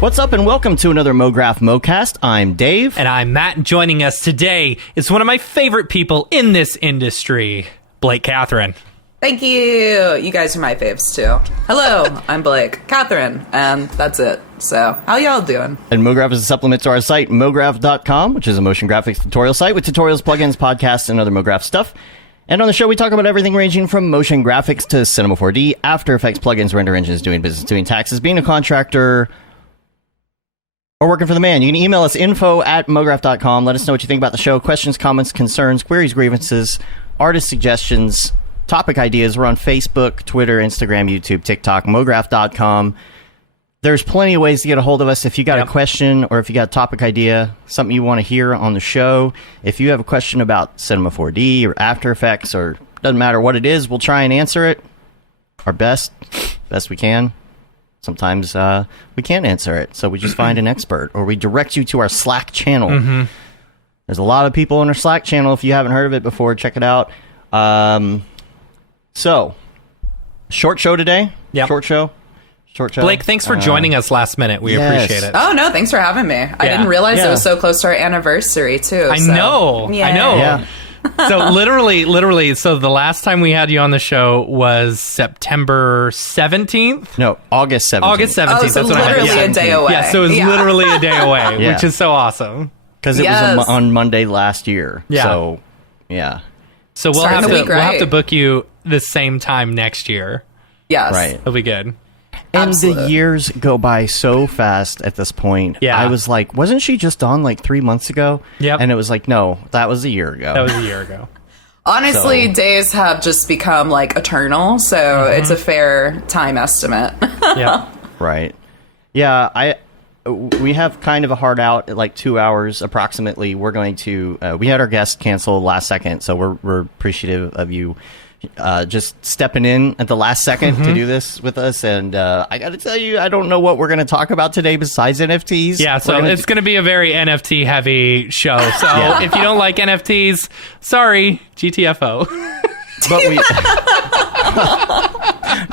What's up and welcome to another Mograph Mocast. I'm Dave. And I'm Matt. Joining us today is one of my favorite people in this industry, Blake Kathryn. Thank you. You guys are my faves too. Hello, I'm Blake Kathryn, and that's it. So, how y'all doing? And Mograph is a supplement to our site, mograph.com, which is a motion graphics tutorial site with tutorials, plugins, podcasts, and other Mograph stuff. And on the show, we talk about everything ranging from motion graphics to Cinema 4D, After Effects, plugins, render engines, doing business, doing taxes, being a contractor, or working for the man. You can email us info@mograph.com. Let us know what you think about the show. Questions, comments, concerns, queries, grievances, artist suggestions, topic ideas. We're on Facebook, Twitter, Instagram, YouTube, TikTok, mograph.com. There's plenty of ways to get a hold of us. If you got a question or if you got a topic idea, something you want to hear on the show, if you have a question about Cinema 4D or After Effects, or doesn't matter what it is, we'll try and answer it our best we can. Sometimes we can't answer it, so we just find an expert, or we direct you to our Slack channel. Mm-hmm. There's a lot of people on our Slack channel. If you haven't heard of it before, check it out. So, short show today. Yep. Short show. Blake, thanks for joining us last minute. We appreciate it. Oh, no, thanks for having me. I didn't realize it was so close to our anniversary, too. I know. Yeah. So literally, so the last time we had you on the show was September 17th? No, August 17th. August 17th. Oh, so that's what literally I a day away. Yeah, so it was literally a day away, which is so awesome. Because it was on Monday last year. Yeah. So, yeah. So we'll have to book you the same time next year. Yes. Right. It'll be good. And the years go by so fast at this point. Yeah. I was like, wasn't she just on like 3 months ago? Yep. And it was like, no, that was a year ago. That was a year ago. Honestly, days have just become like eternal, so it's a fair time estimate. Yeah. Right. Yeah, we have kind of a hard out at like 2 hours approximately. We're going to we had our guest cancel last second, so we're appreciative of you just stepping in at the last second to do this with us. And I got to tell you, I don't know what we're going to talk about today besides NFTs. Yeah, so it's going to be a very NFT heavy show. So if you don't like NFTs, sorry, GTFO. But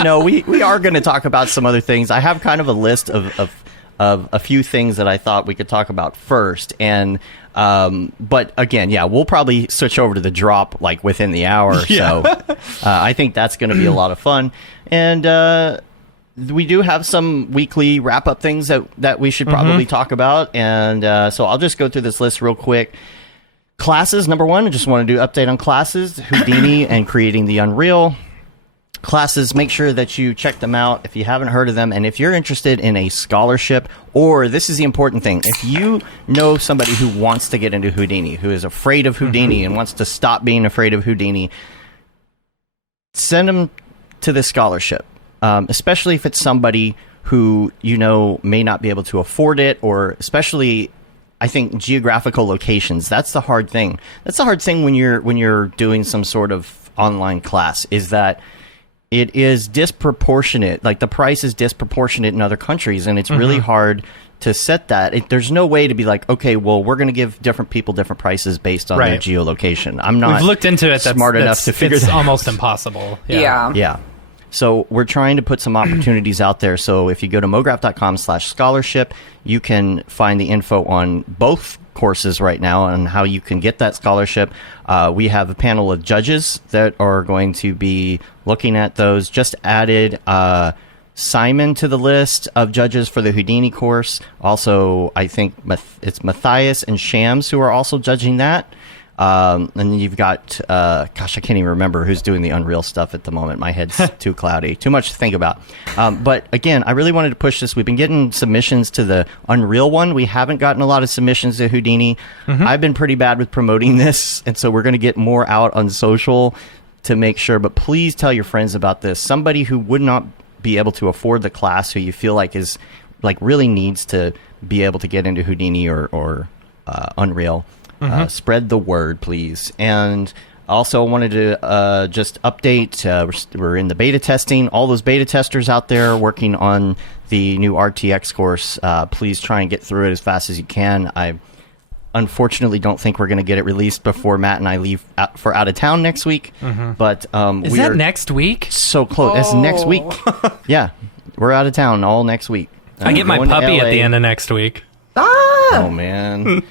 no, we are going to talk about some other things. I have kind of a list of a few things that I thought we could talk about first. And but again, we'll probably switch over to the drop like within the hour. So I think that's going to be a lot of fun. And we do have some weekly wrap up things that we should probably talk about. And so I'll just go through this list real quick. Classes, number one, I just want to do an update on classes, Houdini and creating the Unreal. Classes, make sure that you check them out if you haven't heard of them. And if you're interested in a scholarship, or this is the important thing, if you know somebody who wants to get into Houdini, who is afraid of Houdini and wants to stop being afraid of Houdini, send them to this scholarship, especially if it's somebody who you know may not be able to afford it, or especially I think geographical locations. That's the hard thing. That's the hard thing when you're doing some sort of online class, is that it is disproportionate. Like the price is disproportionate in other countries, and it's really hard to set that. There's no way to be like, okay, well, we're going to give different people different prices based on their geolocation. I'm not. We've looked into it. Smart enough to figure that out. It's almost impossible. Yeah. So we're trying to put some opportunities out there. So if you go to mograph.com/scholarship, you can find the info on both courses right now on how you can get that scholarship. We have a panel of judges that are going to be looking at those. Just added Simon to the list of judges for the Houdini course. Also, I think it's Matthias and Shams who are also judging that. And then you've got, I can't even remember who's doing the Unreal stuff at the moment. My head's too cloudy. Too much to think about. But again, I really wanted to push this. We've been getting submissions to the Unreal one. We haven't gotten a lot of submissions to Houdini. I've been pretty bad with promoting this, and so we're going to get more out on social to make sure. But please tell your friends about this. Somebody who would not be able to afford the class, who you feel like is like really needs to be able to get into Houdini or Unreal. Spread the word, please. And also wanted to just update, we're in the beta testing. All those beta testers out there working on the new RTX course, please try and get through it as fast as you can. I unfortunately don't think we're going to get it released before Matt and I leave for out of town next week. But is that next week? So close. That's next week. Yeah, we're out of town all next week. I get my going to puppy at LA. the end of next week. Oh man,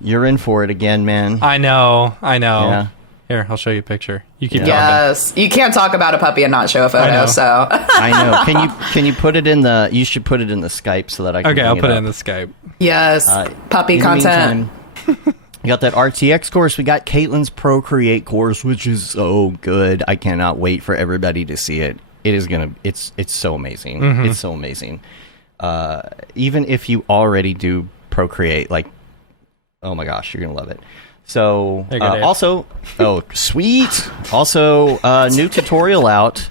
you're in for it again, man. I know. Yeah. Here, I'll show you a picture. You keep talking. Yes, you can't talk about a puppy and not show a I photo. know. So I know. Can you put it in the? You should put it in the Skype so that I can. Okay, bring I'll put it up. in the Skype. yes, puppy In the content. meantime, we got that RTX course. We got Caitlin's Procreate course, which is so good. I cannot wait for everybody to see it. It's so amazing. It's so amazing. Even if you already do Procreate, like, oh my gosh, you're gonna love it. So There you go, Dave. also, oh sweet. Also, new tutorial out.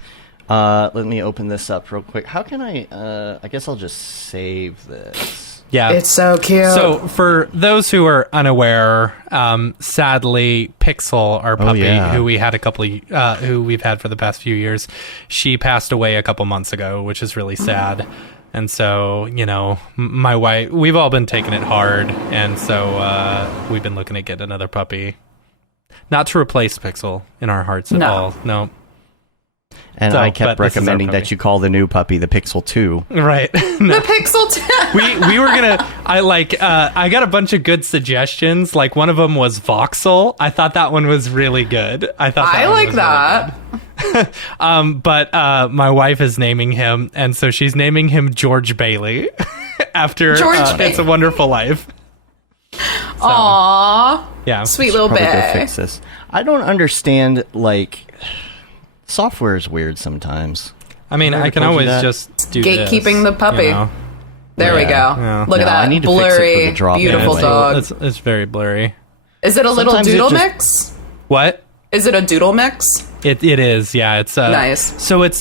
Let me open this up real quick. How can I guess I'll just save this. Yeah. It's so cute. So for those who are unaware, sadly, Pixel, our puppy, yeah. who we had who we've had for the past few years, she passed away a couple months ago, which is really sad. And so, my wife, we've all been taking it hard, and so we've been looking at getting another puppy, not to replace Pixel in our hearts at all. No. And So, I but kept this is our recommending puppy. that you call the new puppy the Pixel 2. Right. the Pixel 10. we were gonna I got a bunch of good suggestions. Like one of them was Voxel. I thought that one was really good. I like that. But my wife is naming him, and so she's naming him George Bailey after George It's a Wonderful Life. Aww, Yeah. sweet little Probably go bae. fix this. I don't understand, like, software is weird sometimes. I mean, Have I I ever can told you always that? just do Gatekeeping this, the puppy. There we go. Yeah. Look No, at I that need to fix it for the blurry, drop beautiful anyway. dog. It's very blurry. Is it a little Sometimes it doodle just- mix? What? Is it a doodle mix? It is, yeah. It's Nice. So it's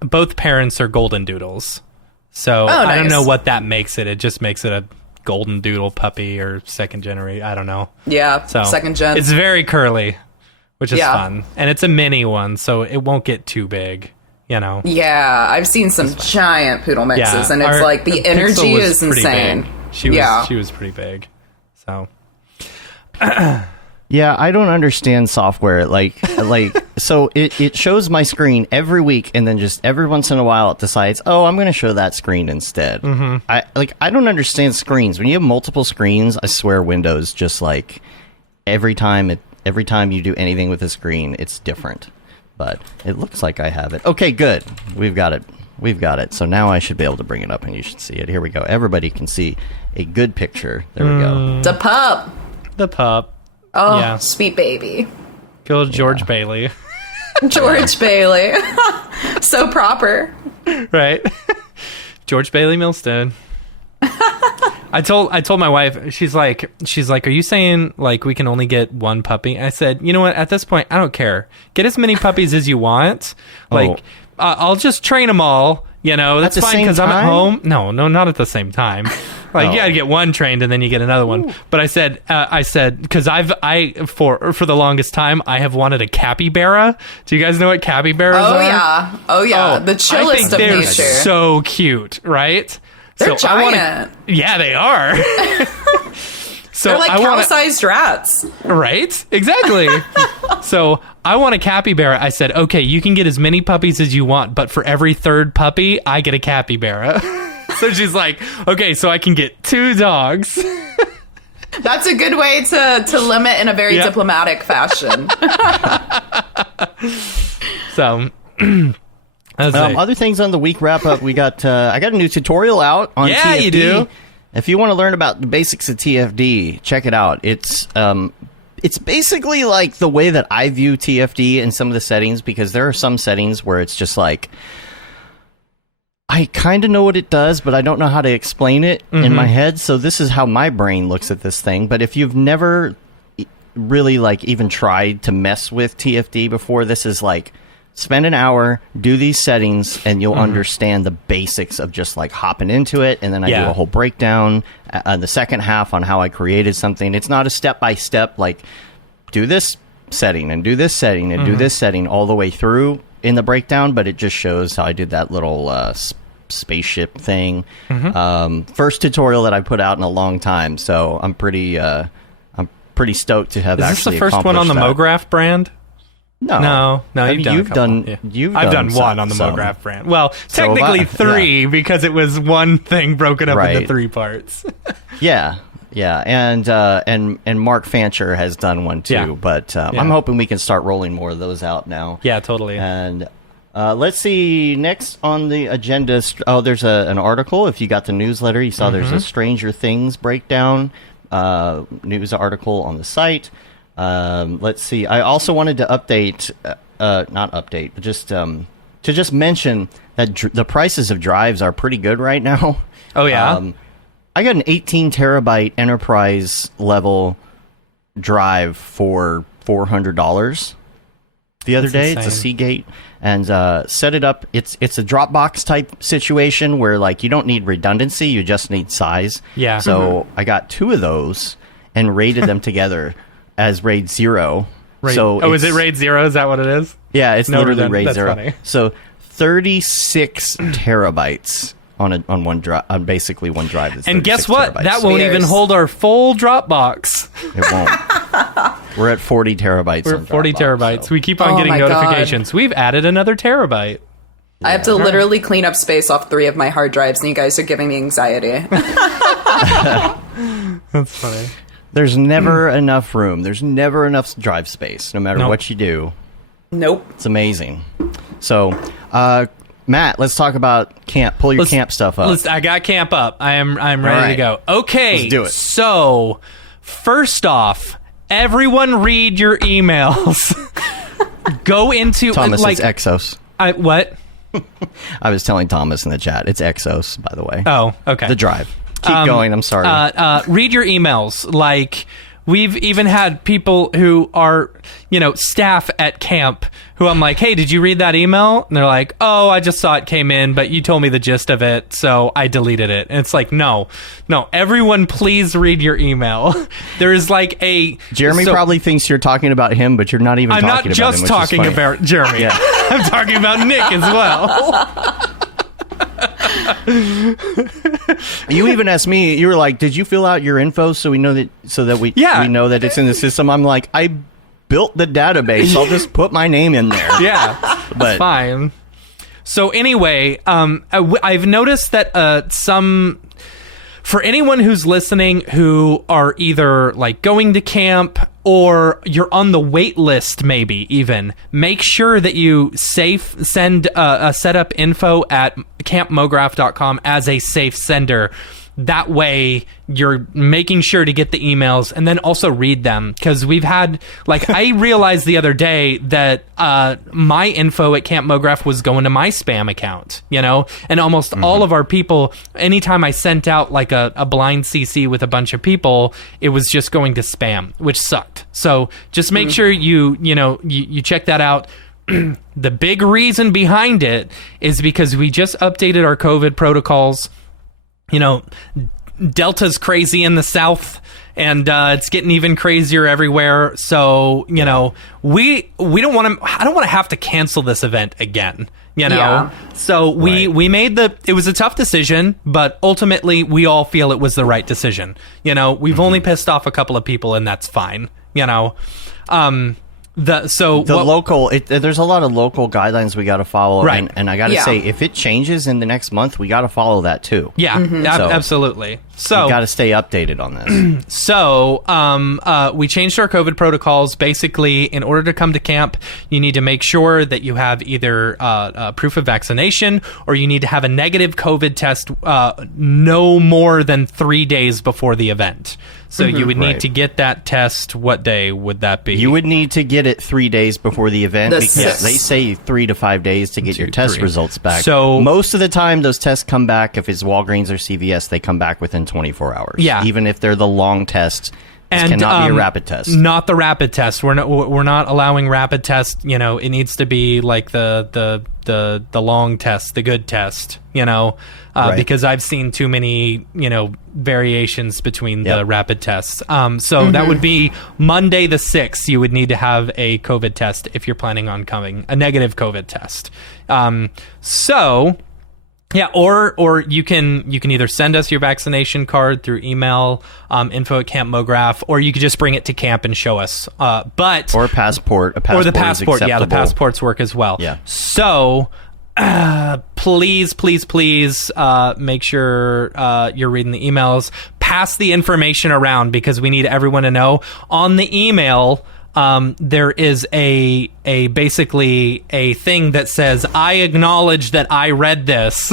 both parents are golden doodles. So I don't nice. know what that makes it. It just makes it a golden doodle puppy or second generation. I don't know. Yeah, So second gen. It's very curly, which is Yeah. fun, and it's a mini one, so it won't get too big. Yeah, I've seen some giant poodle mixes, and it's Our like the Pixel energy was is pretty insane. big. She was pretty big. So Yeah, I don't understand software. Like, so it shows my screen every week, and then just every once in a while it decides, oh, I'm going to show that screen instead. I don't understand screens. When you have multiple screens, I swear Windows just like every time you do anything with a screen, it's different. But it looks like I have it. Okay, good. We've got it. So now I should be able to bring it up, and you should see it. Here we go. Everybody can see a good picture. There we go. The pup. the pup, Oh, Yeah. sweet baby. good old George Bailey, George Bailey. So proper. right? George Bailey Millstone. I told my wife, she's like, are you saying like we can only get one puppy? I said, you know what? At this point, I don't care. Get as many puppies as you want. Like, I'll just train them all. That's the fine same because I'm at time? home. No, not at the same time. Like, you gotta get one trained and then you get another one. But I said, because for the longest time, I have wanted a capybara. Do you guys know what capybaras are? Oh yeah. The I chillest think of they're nature. so cute, right? They're so I giant. yeah, they are. So They're like I want cow-sized rats. right? Exactly. So I want a capybara. I said, okay, you can get as many puppies as you want, but for every third puppy, I get a capybara. So she's like, okay, so I can get 2 dogs. That's a good way to limit in a very Yeah. diplomatic fashion. So that's it. Other things on the week wrap up, we got I got a new tutorial out on Yeah, TFD. you do. If you want to learn about the basics of TFD, check it out. It's basically like the way that I view TFD in some of the settings, because there are some settings where it's just like I kind of know what it does, but I don't know how to explain it in my head. So this is how my brain looks at this thing. But if you've never really like even tried to mess with TFD before, this is like spend an hour, do these settings, and you'll understand the basics of just like hopping into it. And then I do a whole breakdown on the second half on how I created something. It's not a step-by-step, like do this setting and do this setting and do this setting all the way through in the breakdown, but it just shows how I did that little spaceship thing. First tutorial that I put out in a long time, so I'm pretty stoked to have Is this actually the first one on the accomplished that. Mograph brand? No, I mean, you've done a couple. I've done one on the some. Mograph brand. Well, So technically have I. three because it was one thing broken up into Right. 3 parts. Yeah, and Mark Fancher has done one too. Yeah. But I'm hoping we can start rolling more of those out now. Yeah, totally. And let's see, next on the agenda. There's an article. If you got the newsletter, you saw there's a Stranger Things breakdown news article on the site. Let's see. I also wanted to update, not update, but just to just mention that the prices of drives are pretty good right now. Oh, yeah? I got an 18 terabyte enterprise level drive for $400 the other That's day. insane. It's a Seagate, and set it up. It's a Dropbox type situation where like you don't need redundancy, you just need size. Yeah. So I got 2 of those and rated them together as RAID 0. So is it RAID 0? Is that what it is? Yeah, it's No literally redund- RAID that's 0. funny. So 36 terabytes on one drive, on basically one drive. That's And guess 36 what? terabytes. That won't even Spears. hold our full Dropbox. It won't. We're at 40 terabytes. We're on at 40 Dropbox, terabytes. so- We keep on Oh getting my God. notifications. We've added another terabyte. I have to literally clean up space off 3 of my hard drives, and you guys are giving me anxiety. That's funny. There's never enough room. There's never enough drive space, no matter Nope. what you do. Nope. It's amazing. So, Matt, let's talk about camp. Pull your camp stuff up. I got camp up. I'm ready to right. go. Okay. Let's do it. So, first off, everyone read your emails. Go into Thomas, like it's Exos. what? I was telling Thomas in the chat. It's Exos, by the way. Oh, okay. The drive. Keep going. I'm sorry. Read your emails. Like, we've even had people who are, staff at camp who I'm like, hey, did you read that email? And they're like, oh, I just saw it came in, but you told me the gist of it, so I deleted it. And it's like, no, everyone please read your email. There is like Jeremy probably thinks you're talking about him, but you're not even I'm talking not about him. just which is talking funny. about Jeremy. Yeah. I'm talking about Nick as well. You even asked me. You were like, "Did you fill out your info so we know that we know that it's in the system?" I'm like, "I built the database. I'll just put my name in there." Yeah, But- it's fine. So anyway, I've noticed that for anyone who's listening who are either like going to camp or you're on the wait list, maybe even, make sure that you send set up info at campmograph.com as a safe sender. That way you're making sure to get the emails and then also read them, because we've had, like, I realized the other day that my info at Camp Mograph was going to my spam account, and almost all of our people, anytime I sent out like a blind CC with a bunch of people, it was just going to spam, which sucked. So just make sure you check that out. The big reason behind it is because we just updated our COVID protocols. Delta's crazy in the South, and it's getting even crazier everywhere. So, we don't want to. I don't want to have to cancel this event again. Yeah. So we made it was a tough decision, but ultimately we all feel it was the right decision. We've only pissed off a couple of people, and that's fine. There's a lot of local guidelines we got to follow, Right. and I got to say, if it changes in the next month, we got to follow that too. Yeah, absolutely. So we got to stay updated on this. So, we changed our COVID protocols. Basically, in order to come to camp, you need to make sure that you have either proof of vaccination or you need to have a negative COVID test no more than 3 days before the event. So you would need Right. to get that test. What day would that be? You would need to get it 3 days before the event, The because sixth. they say 3 to 5 days to get your test 3. results back. So- most of the time, those tests come back. If it's Walgreens or CVS, they come back within 24 hours. Yeah. Even if they're the long test, it And, cannot be a rapid test. Not the rapid test. We're not allowing rapid test. It needs to be like the long test, the good test. Right. Because I've seen too many variations between the Yep. rapid tests. So that would be Monday the 6th. You would need to have a COVID test if you're planning on coming, a negative COVID test. So Yeah, or you can either send us your vaccination card through email, info at Camp Mograph, or you could just bring it to camp and show us. But or a passport. Or the passport. Yeah, the passports work as well. Yeah. So please make sure you're reading the emails. Pass the information around because we need everyone to know. On the email, there is a basically a thing that says, I acknowledge that I read this,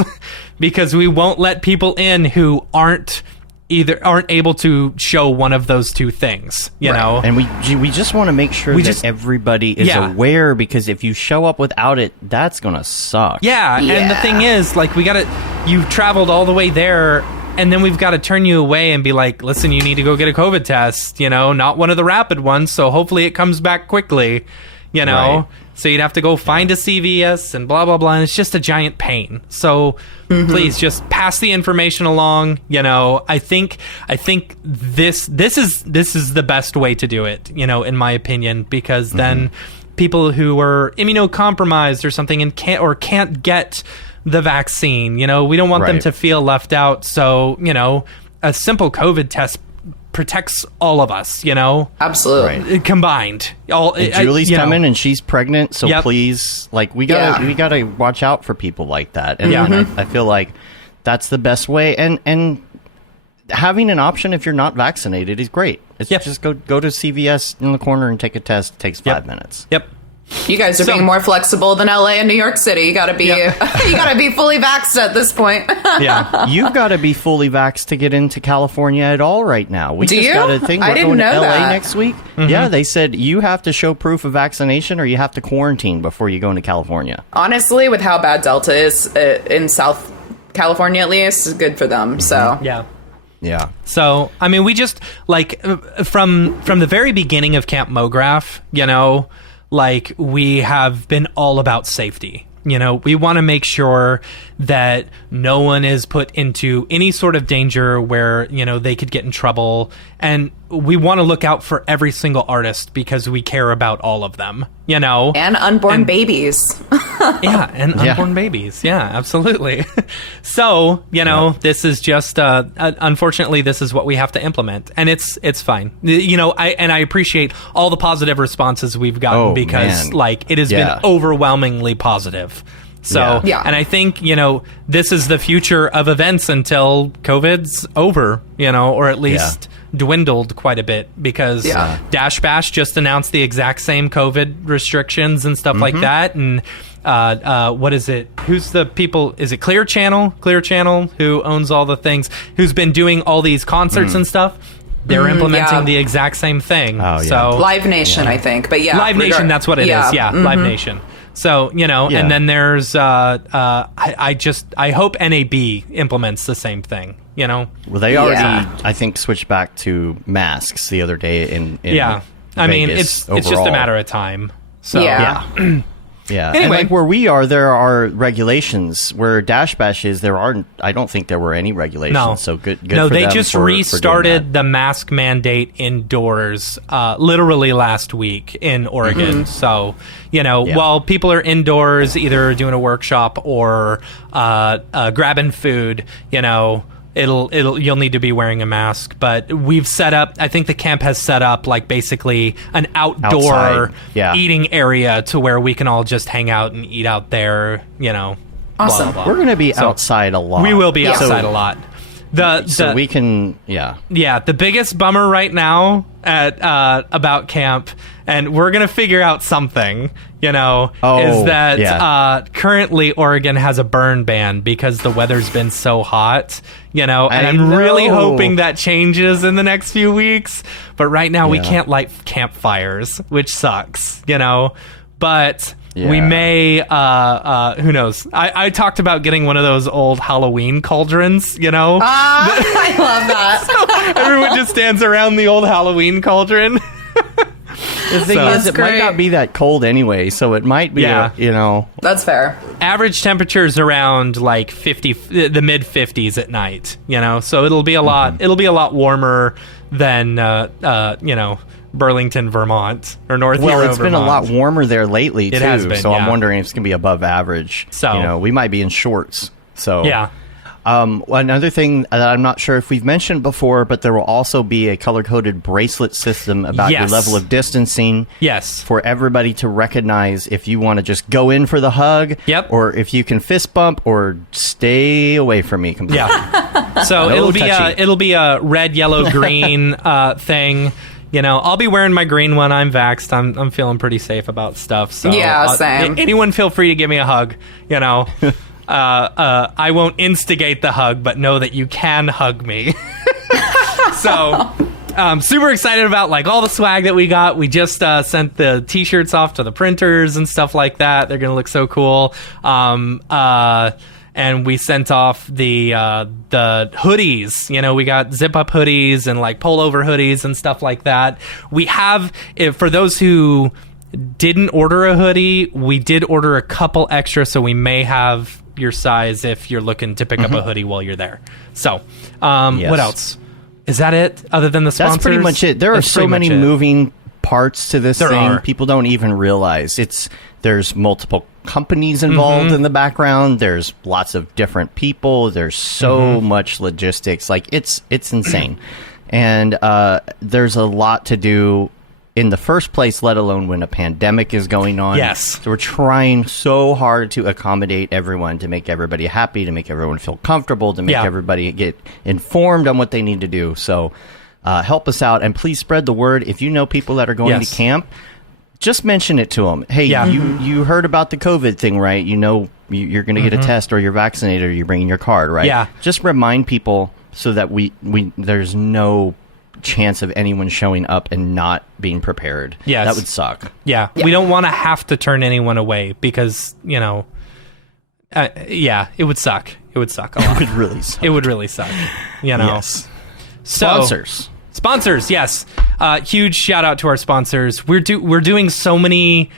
because we won't let people in who aren't able to show one of those two things, you know? And we just want to make sure that everybody is aware, because if you show up without it, that's going to suck. Yeah, and the thing is, like, you've traveled all the way there, and then we've got to turn you away and be like, listen, you need to go get a COVID test, you know, not one of the rapid ones, so hopefully it comes back quickly, you know? Right. So you'd have to go find a CVS and blah, blah, blah, and it's just a giant pain. So please just pass the information along, you know? I think this is the best way to do it, you know, in my opinion, because then people who are immunocompromised or something and can't get the vaccine, you know, we don't want them to feel left out. So, you know, a simple COVID test protects all of us, you know? Absolutely. Combined. Julie's coming and she's pregnant, so please, like, we gotta watch out for people like that. And I feel like that's the best way. And having an option if you're not vaccinated is great. It's just go to CVS in the corner and take a test. It takes 5 minutes. Yep. You guys are being more flexible than LA and New York City. You gotta be you gotta be fully vaxxed at this point. Yeah. You've gotta be fully vaxxed to get into California at all right now. We Do just you? got a thing. I We're didn't going know to LA that. next week. Yeah, they said you have to show proof of vaccination or you have to quarantine before you go into California. Honestly, with how bad Delta is in South California, at least, it's good for them. So Yeah. So, I mean, we just, like, from the very beginning of Camp Mograph, you know, like, we have been all about safety. You know, we want to make sure that no one is put into any sort of danger where, you know, they could get in trouble. And we want to look out for every single artist because we care about all of them, you know? And unborn babies. Unborn babies. Yeah, absolutely. So, you know, this is just, unfortunately, this is what we have to implement. And it's fine. You know, I appreciate all the positive responses we've gotten because, like, it has been overwhelmingly positive. So, and I think, you know, this is the future of events until COVID's over, you know, or at least dwindled quite a bit, because Dash Bash just announced the exact same COVID restrictions and stuff like that. And what is it? Who's the people? Is it Clear Channel? Clear Channel, who owns all the things, who's been doing all these concerts and stuff. They're implementing the exact same thing. Oh, so Live Nation, I think. But Live Nation, that's what it is. Yeah, Live Nation. So, you know, and then there's, I hope NAB implements the same thing, you know? Well, they already, I think, switched back to masks the other day in I mean, Vegas it's just a matter of time. So, Yeah. Anyway, and like where we are, there are regulations. Where Dash Bash is, there aren't. I don't think there were any regulations. No. So good. No, for they them just for restarted the mask mandate indoors, literally last week in Oregon. So, you know, while people are indoors, either doing a workshop or grabbing food, you know, you'll need to be wearing a mask. But we've set up, I think the camp has set up like basically an outdoor eating area to where we can all just hang out and eat out there, you know. Awesome. Blah, blah, blah. We're going to be outside a lot. We will be outside a lot. So we can, the biggest bummer right now at about camp, and we're gonna figure out something, you know, is that currently Oregon has a burn ban because the weather's been so hot, you know, and I'm really hoping that changes in the next few weeks. But right now we can't light campfires, which sucks, you know, but. Yeah. We may, who knows? I talked about getting one of those old Halloween cauldrons, you know? I love that. So everyone just stands around the old Halloween cauldron. The thing is, it might not be that cold anyway, so it might be, you know. That's fair. Average temperatures around like 50, the mid 50s at night, you know? So it'll be a lot, it'll be a lot warmer than, you know, Burlington, Vermont, or North Hero, Vermont. Well, it's been a lot warmer there lately, too. It has been, so I'm wondering if it's going to be above average. So, you know, we might be in shorts. So Yeah. Another thing that I'm not sure if we've mentioned before, but there will also be a color-coded bracelet system about your Yes. level of distancing. Yes. For everybody to recognize if you want to just go in for the hug, Yep. or if you can fist bump, or stay away from me completely. Yeah. So No it'll touchy. be a red, yellow, green thing. You know, I'll be wearing my green one. I'm vaxxed. I'm feeling pretty safe about stuff. So Yeah, same. Anyone feel free to give me a hug. You know, I won't instigate the hug, but know that you can hug me. So. Super excited about like all the swag that we got. We just sent the t-shirts off to the printers and stuff like that. They're gonna look so cool. And we sent off the hoodies. You know, we got zip-up hoodies and like pullover hoodies and stuff like that. We have, for those who didn't order a hoodie, we did order a couple extra, so we may have your size if you're looking to pick up a hoodie while you're there. So, Yes. what else? Is that it? Other than the sponsors? That's pretty much it. There are That's so pretty many much it. moving parts to this There thing. are. People don't even realize there's multiple companies involved Mm-hmm. in the background. There's lots of different people. There's so Mm-hmm. much logistics. Like it's insane. And there's a lot to do in the first place, let alone when a pandemic is going on. Yes. So we're trying so hard to accommodate everyone, to make everybody happy, to make everyone feel comfortable, to make Yeah. everybody get informed on what they need to do. So help us out, and please spread the word. If you know people that are going Yes. to camp, just mention it to them. Hey, Yeah. you heard about the COVID thing, right? You know you're going to get a test, or you're vaccinated, or you're bringing your card, right? Yeah. Just remind people so that we there's no chance of anyone showing up and not being prepared. Yes. That would suck. Yeah. We don't want to have to turn anyone away because, you know, it would suck. It would suck a lot. It would really suck. It would really suck, you know. Yes. So, Sponsors. yes. Huge shout out to our sponsors. We're doing so many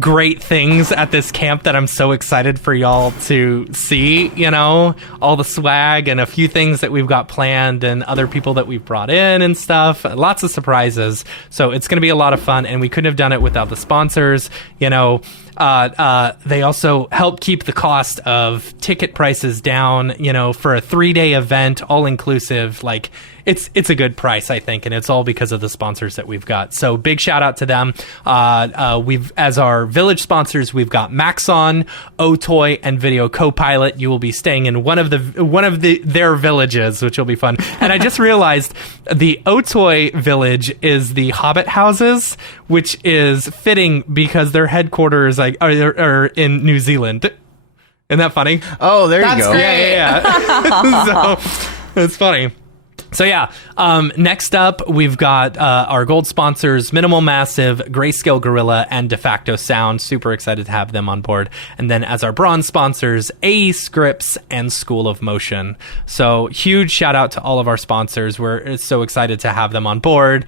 great things at this camp that I'm so excited for y'all to see, you know, all the swag and a few things that we've got planned and other people that we've brought in and stuff. Lots of surprises. So it's going to be a lot of fun, and we couldn't have done it without the sponsors. You know, they also help keep the cost of ticket prices down, you know, for a 3-day event, all inclusive. Like, it's a good price, I think, and it's all because of the sponsors that we've got. So big shout out to them. We've, as our village sponsors, we've got Maxon, Otoy, and Video Copilot. You will be staying in one of their villages, which will be fun. And I just realized the Otoy village is the Hobbit houses, which is fitting because their headquarters are in New Zealand. Isn't that funny? Oh, there That's you go. great. Yeah. So it's funny. So yeah, next up we've got our gold sponsors, Minimal Massive, Grayscale Gorilla, and De Facto Sound. Super excited to have them on board. And then as our bronze sponsors, AE Scripts and School of Motion. So huge shout out to all of our sponsors. We're so excited to have them on board.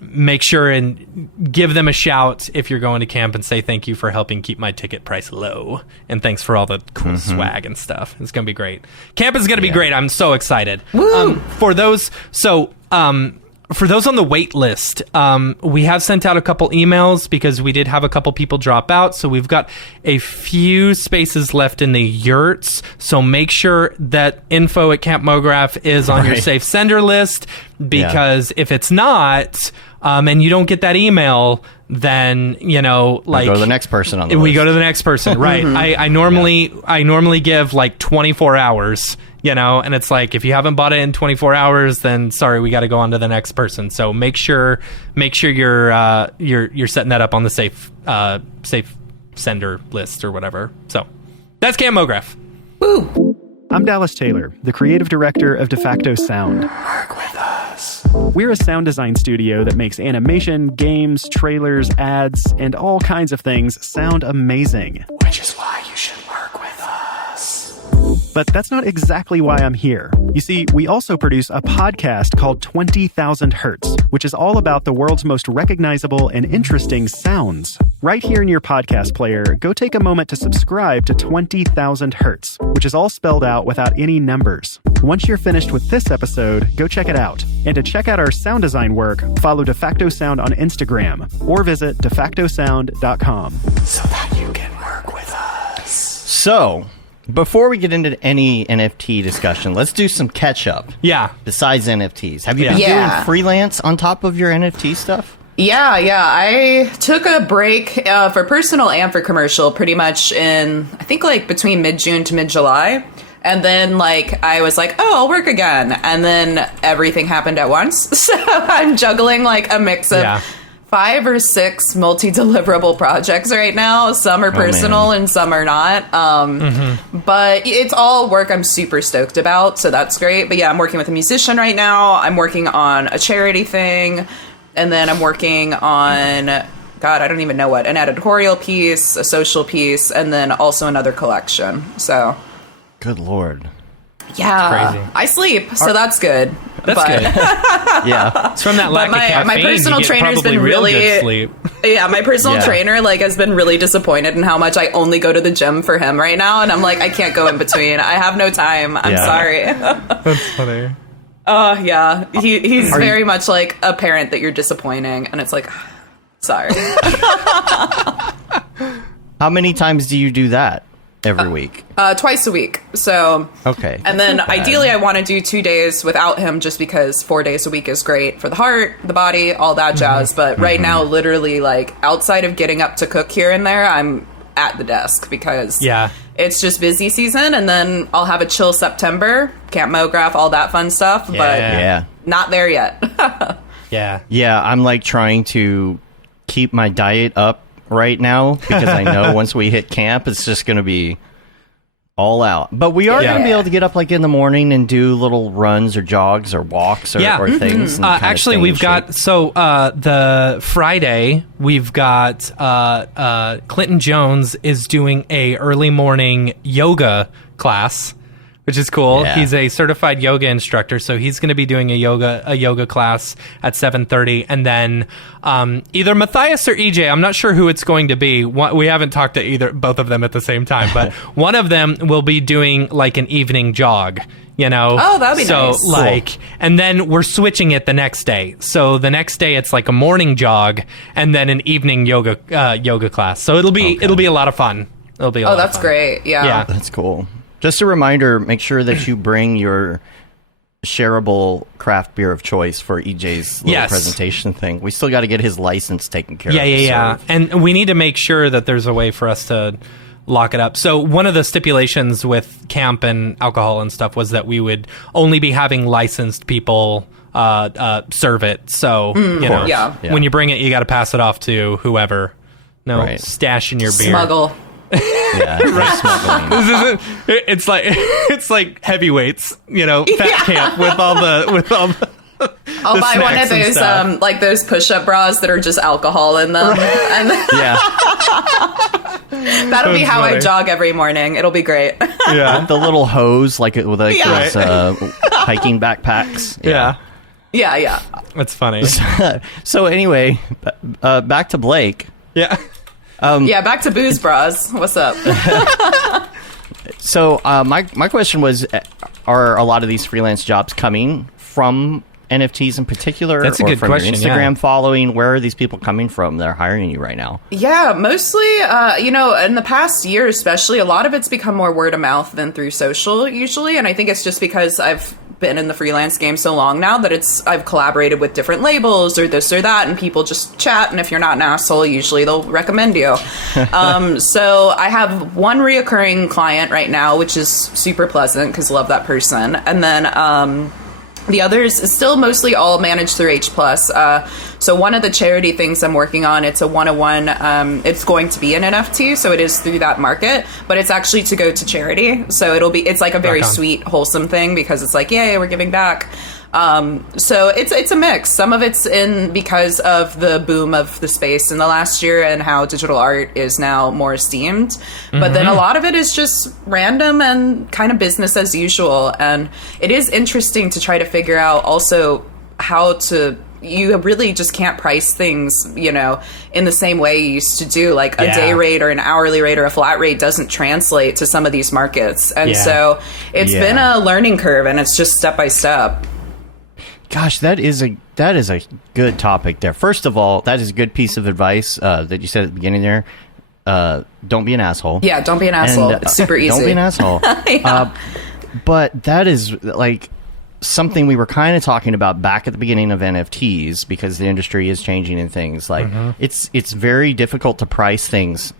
Make sure and give them a shout if you're going to camp and say thank you for helping keep my ticket price low. And thanks for all the cool swag and stuff. It's going to be great. Camp is going to be great. I'm so excited. For those on the wait list, we have sent out a couple emails because we did have a couple people drop out. So we've got a few spaces left in the yurts. So make sure that info at Camp Mograph is on your safe sender list, because if it's not, and you don't get that email, then, you know, like, Go to the next person on the we list. go to the next person, right? I normally give like 24 hours, you know, and it's like, if you haven't bought it in 24 hours, then sorry, we got to go on to the next person. So make sure you're setting that up on the safe sender list or whatever. So that's Camp Mograph. Woo! I'm Dallas Taylor, the creative director of De Facto Sound. Work with us. We're a sound design studio that makes animation, games, trailers, ads, and all kinds of things sound amazing. Which is why you should work with us. But that's not exactly why I'm here. You see, we also produce a podcast called 20,000 Hertz, which is all about the world's most recognizable and interesting sounds. Right here in your podcast player, go take a moment to subscribe to 20,000 Hertz, which is all spelled out without any numbers. Once you're finished with this episode, go check it out. And to check out our sound design work, follow De Facto Sound on Instagram or visit defactosound.com. So that you can work with us. So, Before we get into any NFT discussion, let's do some catch up. Yeah. Besides NFTs, have you been Yeah. doing freelance on top of your NFT stuff? Yeah. I took a break for personal and for commercial pretty much in, I think, like between mid-June to mid-July. And then, like, I was like, oh, I'll work again. And then everything happened at once. So I'm juggling, like, a mix of 5 or 6 multi-deliverable projects right now. Some are personal and some are not. But it's all work I'm super stoked about, so that's great. But yeah, I'm working with a musician right now. I'm working on a charity thing. And then I'm working on, God, I don't even know what, an editorial piece, a social piece, and then also another collection. So... Good Lord. Yeah, crazy. I sleep, so that's good. That's good. Yeah. It's from that lack of caffeine. My personal you get trainer's probably been real really good sleep. Yeah, my personal Yeah. trainer like has been really disappointed in how much I only go to the gym for him right now, and I'm like, I can't go in between. I have no time. I'm sorry. That's funny. Yeah, he's very much like a parent that you're disappointing, and it's like, sorry. How many times do you do that every week? Twice a week. So Okay. And then Not bad. ideally I want to do 2 days without him just because 4 days a week is great for the heart, the body, all that jazz. But right now, literally, like, outside of getting up to cook here and there, I'm at the desk because it's just busy season. And then I'll have a chill September, Camp Mograph, all that fun stuff. But Yeah. not there yet. Yeah. Yeah, I'm like trying to keep my diet up right now because I know once we hit camp, it's just going to be all out. But we are going to be able to get up like in the morning and do little runs or jogs or walks or, or things. And kinda Actually, stay in we've shape. got the Friday we've got Clinton Jones is doing a early morning yoga class, which is cool. Yeah. He's a certified yoga instructor, so he's going to be doing a yoga class at 7:30, and then either Matthias or EJ, I'm not sure who it's going to be. We haven't talked to both of them at the same time, but one of them will be doing like an evening jog. You know, Oh, that'd be nice. So like, and then we're switching it the next day. So the next day it's like a morning jog and then an evening yoga class. So it'll be a lot of fun. It'll be a lot of That's fun. great. Yeah. That's cool. Just a reminder, make sure that you bring your shareable craft beer of choice for EJ's little presentation thing. We still got to get his license taken care of. Yeah. And we need to make sure that there's a way for us to lock it up. So one of the stipulations with camp and alcohol and stuff was that we would only be having licensed people serve it. So, you know, when you bring it, you got to pass it off to whoever. No stash in your beer. Smuggle. Yeah, smuggling. It's like heavyweights, you know, fat camp with all the I'll buy one of snacks and those stuff. like those push-up bras that are just alcohol in them. And Yeah. that'll be That's how I funny. jog every morning. It'll be great. Yeah. The little hose, like with like Yeah. those hiking backpacks. Yeah. Yeah. That's funny. So anyway, back to Blake. Yeah. Yeah, back to booze bras. What's up? So my question was, are a lot of these freelance jobs coming from NFTs in particular? That's a or good from question, your Instagram yeah. following? Where are these people coming from that are hiring you right now? Yeah, mostly, you know, in the past year especially, a lot of it's become more word of mouth than through social usually. And I think it's just because I've been in the freelance game so long now that I've collaborated with different labels or this or that, and people just chat, and if you're not an asshole, usually they'll recommend you. So I have one reoccurring client right now, which is super pleasant because love that person. And then the others is still mostly all managed through H+. So one of the charity things I'm working on, it's a 101. It's going to be an NFT, so it is through that market, but it's actually to go to charity. So it's like a very sweet, wholesome thing because it's like, yay, we're giving back. So it's a mix. Some of it's in because of the boom of the space in the last year and how digital art is now more esteemed. But then a lot of it is just random and kind of business as usual. And it is interesting to try to figure out also how to... You really just can't price things, you know, in the same way you used to do. Like a day rate or an hourly rate or a flat rate doesn't translate to some of these markets. And so it's been a learning curve, and it's just step by step. Gosh, that is a good topic there. First of all, that is a good piece of advice that you said at the beginning there. don't be an asshole. Yeah, don't be an asshole. It's super easy. Don't be an asshole. Yeah. But that is like something we were kind of talking about back at the beginning of NFTs, because the industry is changing and things like it's very difficult to price things.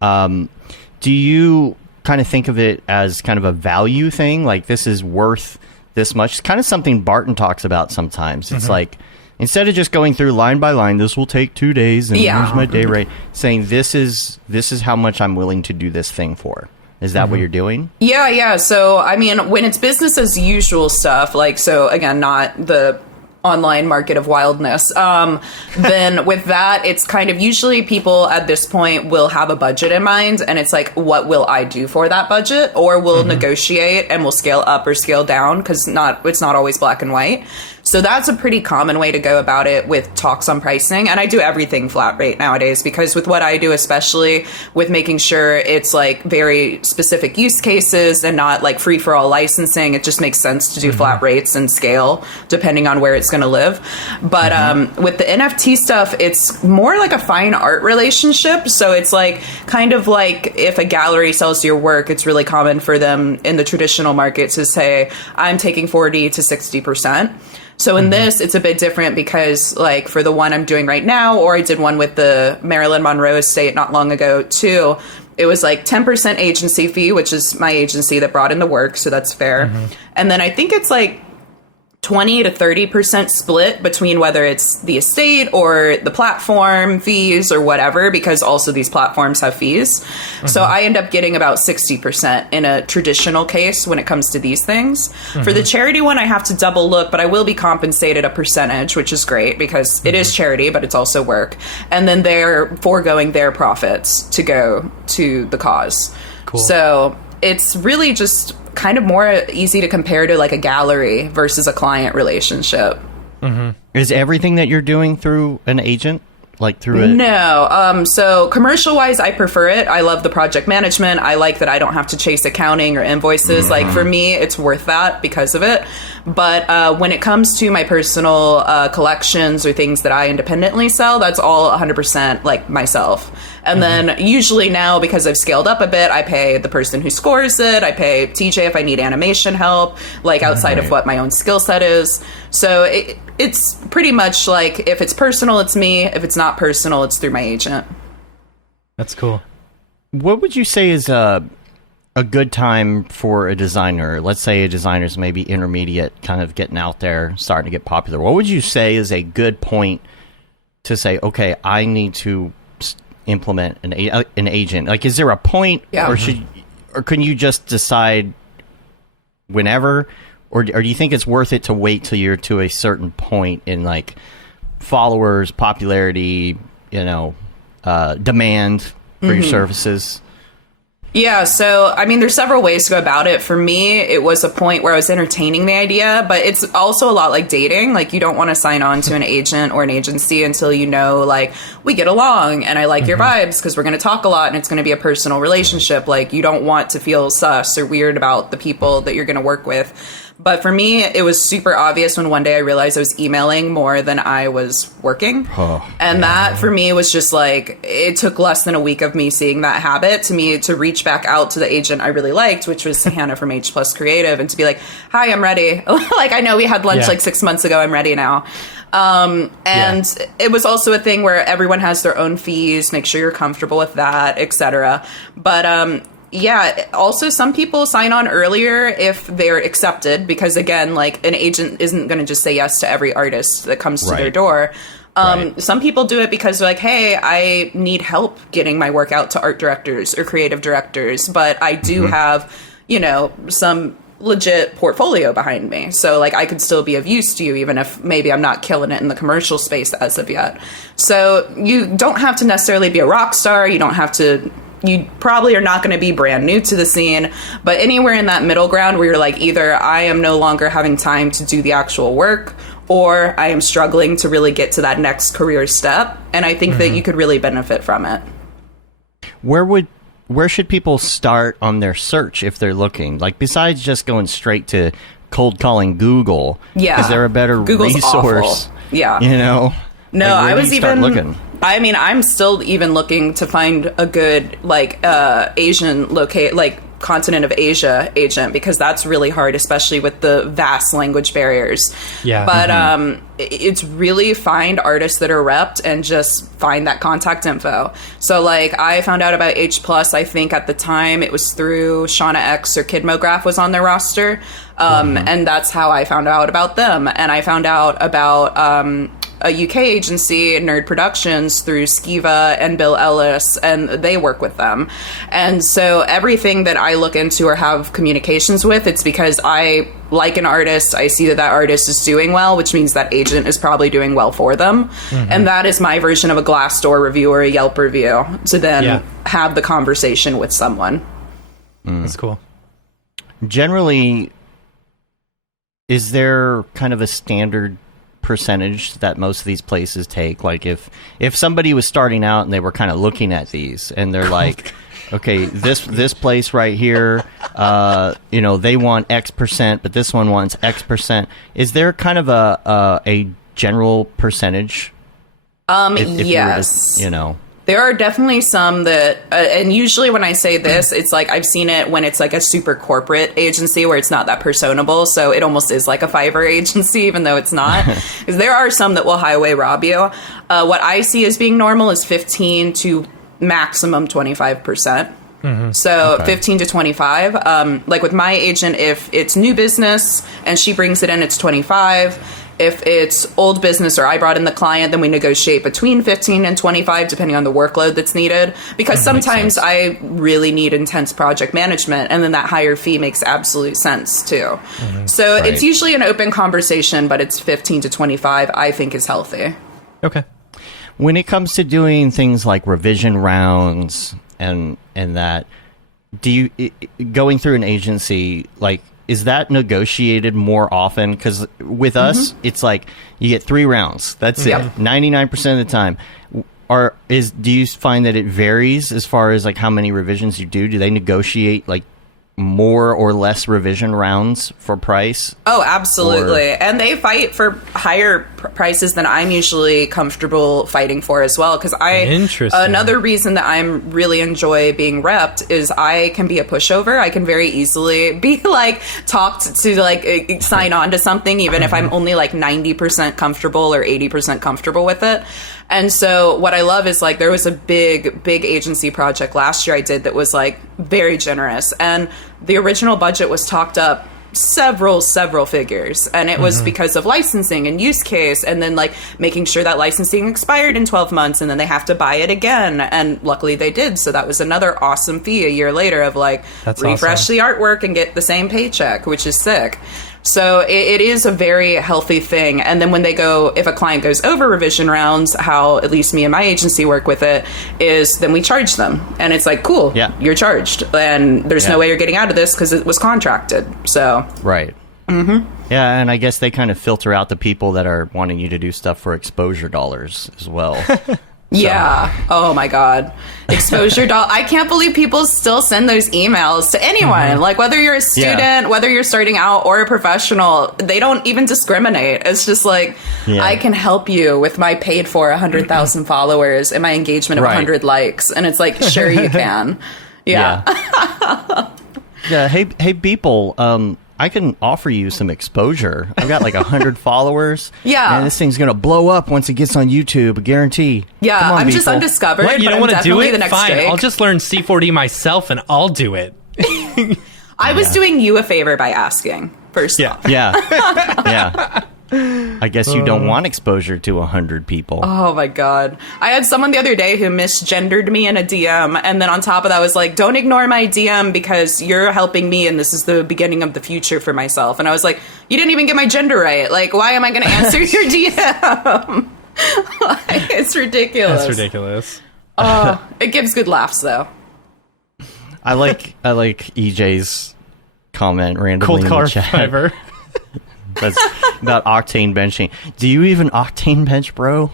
Do you kind of think of it as kind of a value thing? Like, this is worth this much? It's kind of something Barton talks about sometimes. It's like, instead of just going through line by line, this will take 2 days and here's my day rate, saying this is how much I'm willing to do this thing for. Is that what you're doing? Yeah. So, I mean, when it's business as usual stuff, like, so again, not the online market of wildness, then with that, it's kind of usually people at this point will have a budget in mind, and it's like, what will I do for that budget? Or we'll negotiate and we'll scale up or scale down, because it's not always black and white. So that's a pretty common way to go about it with talks on pricing. And I do everything flat rate nowadays, because with what I do, especially with making sure it's like very specific use cases and not like free for all licensing, it just makes sense to do flat rates and scale depending on where it's going to live. But with the NFT stuff, it's more like a fine art relationship. So it's like kind of like if a gallery sells your work, it's really common for them in the traditional market to say, I'm taking 40 to 60%. So in this, it's a bit different, because like for the one I'm doing right now, or I did one with the Marilyn Monroe estate not long ago too, it was like 10% agency fee, which is my agency that brought in the work. So that's fair. And then I think it's like 20 to 30% split between whether it's the estate or the platform fees or whatever, because also these platforms have fees. So I end up getting about 60% in a traditional case when it comes to these things. For the charity one, I have to double look, but I will be compensated a percentage, which is great because it is charity, but it's also work. And then they're foregoing their profits to go to the cause. Cool. So it's really just kind of more easy to compare to like a gallery versus a client relationship. Is everything that you're doing through an agent? Like through it? No. So commercial wise, I prefer it. I love the project management. I like that I don't have to chase accounting or invoices. Like for me, it's worth that because of it. But when it comes to my personal collections or things that I independently sell, that's all 100% like myself. And then usually now, because I've scaled up a bit, I pay the person who scores it. I pay TJ if I need animation help, like outside of what my own skill set is. So it's pretty much like, if it's personal, it's me. If it's not personal, it's through my agent. That's cool. What would you say is a good time for a designer? Let's say a designer's maybe intermediate, kind of getting out there, starting to get popular. What would you say is a good point to say, okay, I need to implement an agent? Like, is there a point, or can you just decide whenever, or do you think it's worth it to wait till you're to a certain point in like followers, popularity, demand for your services? Yeah, so, I mean, there's several ways to go about it. For me, it was a point where I was entertaining the idea, but it's also a lot like dating. Like, you don't want to sign on to an agent or an agency until you know, like, we get along and I like your vibes because we're going to talk a lot and it's going to be a personal relationship. Like, you don't want to feel sus or weird about the people that you're going to work with. But for me, it was super obvious when one day I realized I was emailing more than I was working. That, for me, was just like, it took less than a week of me seeing that habit to me to reach back out to the agent I really liked, which was Hannah from H Plus Creative, and to be like, hi, I'm ready. Like, I know we had lunch like 6 months ago. I'm ready now. It was also a thing where everyone has their own fees. Make sure you're comfortable with that, etc. But, yeah, also some people sign on earlier if they're accepted, because again, like, an agent isn't going to just say yes to every artist that comes to their door. Some people do it because they're like, hey, I need help getting my work out to art directors or creative directors, but I do have, some legit portfolio behind me. So like, I could still be of use to you, even if maybe I'm not killing it in the commercial space as of yet. So you don't have to necessarily be a rock star. You probably are not going to be brand new to the scene, but anywhere in that middle ground where you're like, either I am no longer having time to do the actual work, or I am struggling to really get to that next career step. And I think that you could really benefit from it. Where should people start on their search if they're looking? Like, besides just going straight to cold calling Google, is there a better Google's resource? Awful. Yeah. No, Like, where I do was you start even looking? I mean, I'm still even looking to find a good Asian continent of Asia agent, because that's really hard, especially with the vast language barriers. Yeah. But it's really find artists that are repped and just find that contact info. So like I found out about H Plus, I think at the time it was through Shauna X or Kid Mograph was on their roster. And that's how I found out about them. And I found out about a UK agency, Nerd Productions, through Skiva and Bill Ellis, and they work with them. And so everything that I look into or have communications with, it's because I like an artist, I see that that artist is doing well, which means that agent is probably doing well for them. And that is my version of a Glassdoor review or a Yelp review, to then have the conversation with someone. That's cool. Generally, is there kind of a standard percentage that most of these places take? Like if somebody was starting out and they were kind of looking at these and they're like, okay, this place right here, they want X percent, but this one wants X percent. Is there kind of a general percentage? If Yes. you were to, There are definitely some that, and usually when I say this, it's like I've seen it when it's like a super corporate agency where it's not that personable, so it almost is like a Fiverr agency, even though it's not. Because there are some that will highway rob you. What I see as being normal is 15 to maximum 25%. So 15 to 25. Like with my agent, if it's new business and she brings it in, it's 25. If it's old business or I brought in the client, then we negotiate between 15 and 25, depending on the workload that's needed. Because sometimes I really need intense project management, and then that higher fee makes absolute sense too. So it's usually an open conversation, but it's 15 to 25, I think is healthy. Okay. when it comes to doing things like revision rounds and that, do you going through an agency, like, is that negotiated more often? Because with us, it's like you get 3 rounds. That's it. 99% of the time. Do you find that it varies as far as like how many revisions you do? Do they negotiate like more or less revision rounds for price? Oh, absolutely. And they fight for higher prices than I'm usually comfortable fighting for as well. Because another reason that I'm really enjoy being repped is I can be a pushover. I can very easily be like talked to like sign on to something, even if I'm only like 90% comfortable or 80% comfortable with it. And so what I love is like there was a big agency project last year I did that was like very generous, and the original budget was talked up several figures, and it was because of licensing and use case, and then like making sure that licensing expired in 12 months and then they have to buy it again, and luckily they did. So that was another awesome fee a year later of like refresh the artwork and get the same paycheck, which is sick. So it is a very healthy thing. And then when they go, if a client goes over revision rounds, how at least me and my agency work with it is then we charge them. And it's like, cool, you're charged. And there's no way you're getting out of this because it was contracted. So. Right. Yeah, and I guess they kind of filter out the people that are wanting you to do stuff for exposure dollars as well. Yeah. Oh my God. Exposure doll. I can't believe people still send those emails to anyone. Like whether you're a student, whether you're starting out or a professional, they don't even discriminate. It's just like, I can help you with my paid for 100,000 followers and my engagement of 100 likes. And it's like, sure you can. Yeah. Hey people, I can offer you some exposure. I've got like 100 followers. Yeah. And this thing's going to blow up once it gets on YouTube, I guarantee. Yeah, Come on, I'm just people. undiscovered. What, you don't want to do it? Fine, Jake. I'll just learn C4D myself and I'll do it. I was doing you a favor by asking, first off. Yeah. I guess you don't want exposure to 100 people. Oh my God. I had someone the other day who misgendered me in a DM, and then on top of that was like, don't ignore my DM because you're helping me and this is the beginning of the future for myself. And I was like, you didn't even get my gender right. Like, why am I going to answer your DM? Like, it's ridiculous. That's ridiculous. It gives good laughs though. I like EJ's comment randomly Cold in car the chat. Fiverr. That's about octane benching. Do you even octane bench, bro?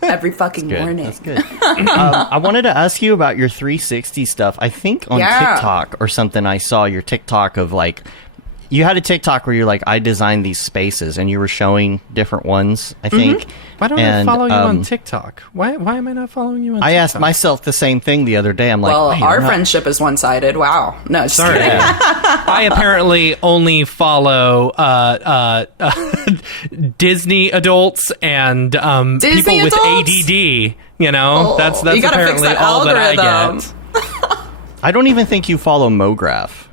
Every fucking morning. That's good. I wanted to ask you about your 360 stuff. I think on TikTok or something, I saw your TikTok of like you had a TikTok where you're like, I designed these spaces, and you were showing different ones, I think. Why don't I follow you on TikTok? Why am I not following you on TikTok? I asked myself the same thing the other day. I'm like, well, wait, our friendship is one-sided. Wow. No, just Sorry. kidding. I apparently only follow Disney adults and Disney people with adults? ADD. You know, that's you gotta fix apparently that all that I algorithm. get. I don't even think you follow Mograph.